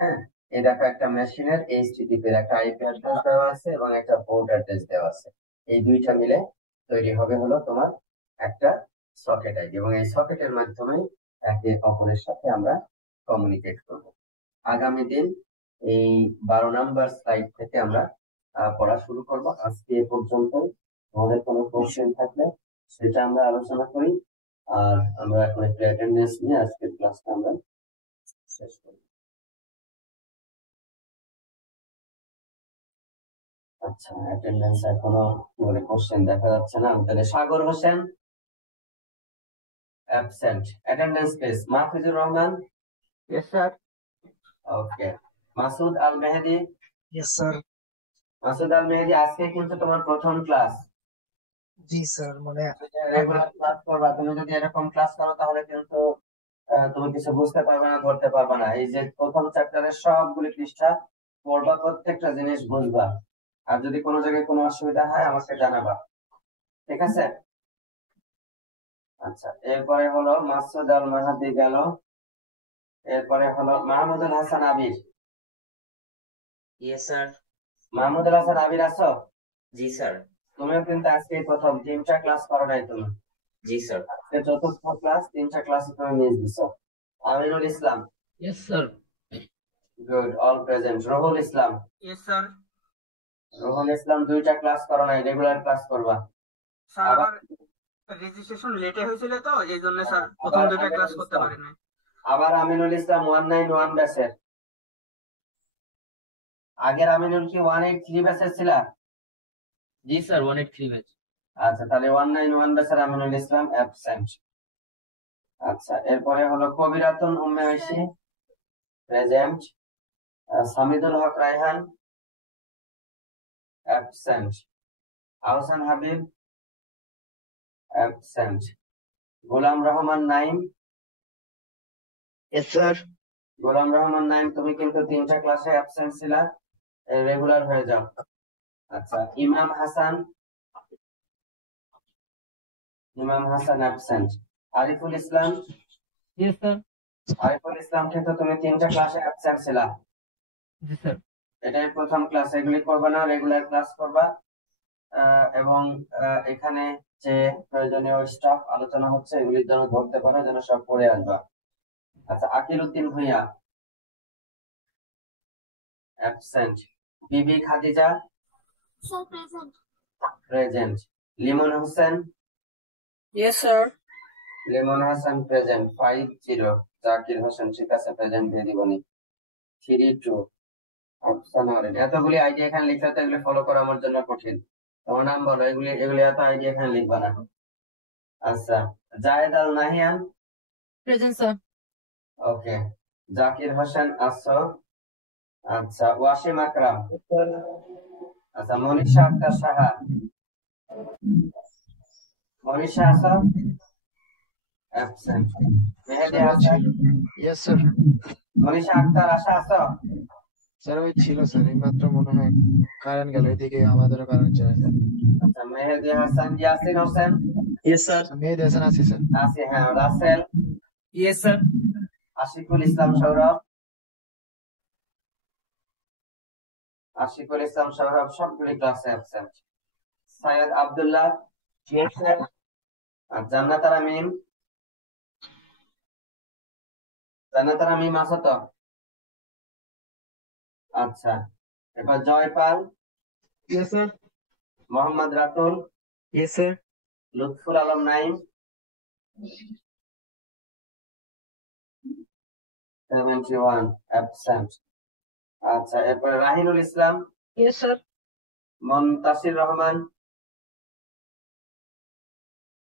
হ্যাঁ, এই দেখো একটা মেশিনের এইচটিটিপি এর একটা আইপি অ্যাড্রেস দেওয়া আছে এবং একটা পোর্ট অ্যাড্রেস দেওয়া আছে, এই দুইটা মিলে তৈরি হবে হলো তোমার একটা সকেট আইডি, এবং এই সকেটের মাধ্যমে একে অপরের সাথে আমরা কমিউনিকেট করব। আগামী দিন এই 12 নাম্বার স্লাইড থেকে আমরা পড়া শুরু করব। আজকে এ পর্যন্ত। আমাদের কোনো কোশ্চেন থাকলে সেটা আমরা আলোচনা করি, আর আমরা এখন একটু অ্যাটেন্ডেন্স নিয়ে আজকের ক্লাসটা আমরা শেষ করি। আচ্ছা, অ্যাটেন্ডেন্স এখনো মানে কোশ্চেন দেখা যাচ্ছে না। তাহলে Sagar Hossain absent, attendance please. Mahfuzur Rahman, Yes, sir. Okay. Masud Al Mehedi, Yes, sir. Masud Al Mehedi, আজকে কিন্তু তোমার প্রথম ক্লাস। জি স্যার, মানে রেগুলার ক্লাস করবা। তুমি যদি এরকম ক্লাস করো তাহলে কিন্তু তুমি কিছু বুঝতে পারবে না, ধরতে পারবে না। এই যে প্রথম চ্যাপ্টারের সবগুলি পৃষ্ঠা পড়বা, প্রত্যেকটা জিনিস বুঝবা। আর যদি কোনো জায়গায় কোনো অসুবিধা হয় আমাকে জানাবা, ঠিক আছে? আচ্ছা, এরপরে হলো মাসুদ আল মাহাদি গেল, এরপরে হলো মাহমুদুল হাসান আবির। Yes sir. মাহমুদুল হাসান আবির আছো? জি স্যার। তুমিও কিন্তু আজকে প্রথম 3টা ক্লাস করো নাই তুমি। জি স্যার। আজকে চতুর্থ ক্লাস, 3টা ক্লাস তুমি মিস দিছো। Aminul Islam, yes sir. Good, all present. Ruhul Islam, Yes, sir. Rohan Islam 2টা ক্লাস করো নাই, রেগুলার ক্লাস করবা। স্যার আবার আমার রেজিস্ট্রেশন লেটে হয়েছিল তো এই জন্য স্যার প্রথম আবার দুইটা ক্লাস আমিনুল করতে ইসলাম, পারি নাই। আবার আমিনুল ইসলাম 191 ব্যাচের। আগের আমিনুল কি 183 ব্যাচের ছিল? জি স্যার, 183 ব্যাচ। আচ্ছা, তাহলে 191 ব্যাচের আমিনুল ইসলাম অ্যাবসেন্ট। আচ্ছা, এরপরে হলো কবিরাতুন উম্মে ঐশী প্রেজেন্ট, সামিদুল হক রায়হান অ্যাবসেন্ট, আহসান হাবিব অ্যাবসেন্ট, গোলাম রহমান নাইম। Yes, sir. গোলাম রহমান নাইম, তুমি কিন্তু 3টা ক্লাসে অ্যাবসেন্ট ছিলা, রেগুলার হয়ে যাও। আচ্ছা, Imam Hasan, Imam Hasan absent, Ariful Islam. Yes sir. Ariful Islam কিন্তু তুমি 3টা ক্লাসে অ্যাবসেন্ট ছিলা, জি স্যার। এটাই প্রথম ক্লাস। এগুলি করবা না, রেগুলার ক্লাস করবা। এবং এখানে যে প্রয়োজনীয় স্টাফ আলোচনা হচ্ছে এগুলির জন্য ধরতে পারো, যেন সব পড়ে আসবা। আচ্ছা, আকির উদ্দিন ভুঁইয়া অ্যাবসেন্ট, বিবি Khadija Sir, present. Present, Limon Hossain, Yes, sir. Limon Hasan present 50, Zakir Hossain ঠিক আছে, প্রেজেন্ট দিয়ে দিবনি 32। এতগুলি আইডি এখানে লিখতে তো এগুলি ফলো করা আমার জন্য কঠিন। তোমার নাম বলো, এগুলি এগুলি এত আইডি এখানে লিখবা না। আচ্ছা, জায়েদ আল নাহিয়ান প্রেজেন্ট স্যার। ওকে, জাকির হোসেন আসো। আচ্ছা, ওয়াসিম আকরাম। আচ্ছা, মনীষা আক্তার সাহা, মনীষা আসো absent, Mehedi Hasan. Yes, sir. Manisha Akter আশা আসো? স্যার ওই ছিল স্যার, এইমাত্র মনে হয় কারেন্ট গেল, এদিকে আমাদেরও কারেন্ট চলে যায়। আচ্ছা, মেহেদি হাসান, ইয়াসিন হোসেন। Yes sir. মেয়ে দেশন আছি স্যার। আছে, হ্যাঁ। Rasel, yes sir. আশিকুল ইসলাম সৌরভ, আশিকুল ইসলাম সৌরভ সবগুলি ক্লাসে absent. Syed Abdullah, yes sir. আর জান্নাতারা মিম, জান্নাতারা মিম আছো তো? আচ্ছা, এবার Joypal, Yes, sir. Mohammad Ratul, Yes, sir. Lutful Alam Naim, 71 absent. আচ্ছা, এরপরে রাহিনুল ইসলাম, Yes, sir. মন্তাসির রহমান,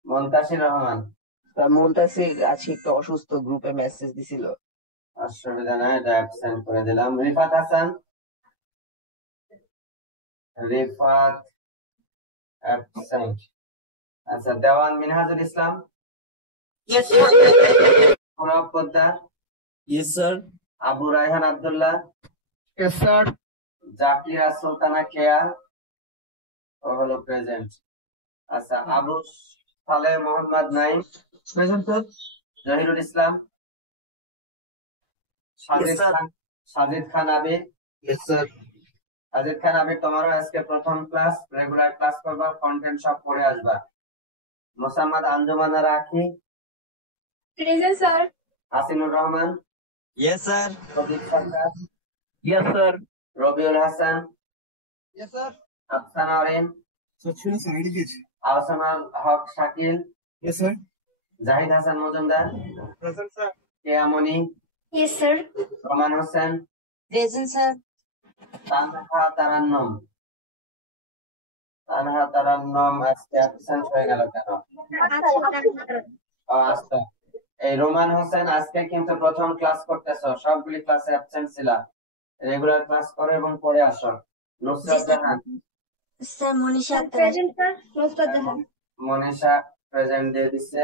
মন্তাসির রহমান। মুনতাসির আজকে একটু অসুস্থ, গ্রুপে মেসেজ দিছিল। অসুবিধা নাই, এটা অ্যাবসেন্ট করে দিলাম। রিফাত হাসান, রিফাত অ্যাবসেন্ট। আচ্ছা, দেওয়ান মিনহাজুল ইসলাম, Yes, sir. Pranab Poddar, yes sir. Abu Raihan Abdullah, Yes, sir. জাকিরা Sultana কেয়া, ও হলো প্রেজেন্ট। আচ্ছা, আবু সালেহ মোহাম্মদ নাইম, Present, sir. জহিরুল ইসলাম, সাজিদ sir. খান, সাজিদ খান আবির। Yes, sir. সাজিদ খান আবির, তোমারও আজকে প্রথম ক্লাস, রেগুলার ক্লাস করবা, কন্টেন্ট সব পড়ে আসবা। Mosammat Anjumana Rakhi, Present, sir. Hasinur Rahman, yes sir. Pradip Sarkar, Yes, sir. Rabiul Hasan, Yes, sir. Afsana Orin, Ahsanul Haque Shakil, yes sir. Zahid Hasan Majumder, Present, sir. Keyamoni, Yes, sir. Roman Hossain, Present, sir. Tanha Tarannum. Tanha Tarannum আজকে অ্যাবসেন্ট হয়ে গেল কেন? ও, আচ্ছা, এই রোমান হোসেন আজকে কিন্তু প্রথম ক্লাস করতেছো, সবগুলি ক্লাসে অ্যাবসেন্ট ছিলা, রেগুলার ক্লাস করো এবং পড়ে আসো। Nusrat Jahan, Sir, Monisha. Present, sir. Most of the Manisha present দিয়ে দিচ্ছে।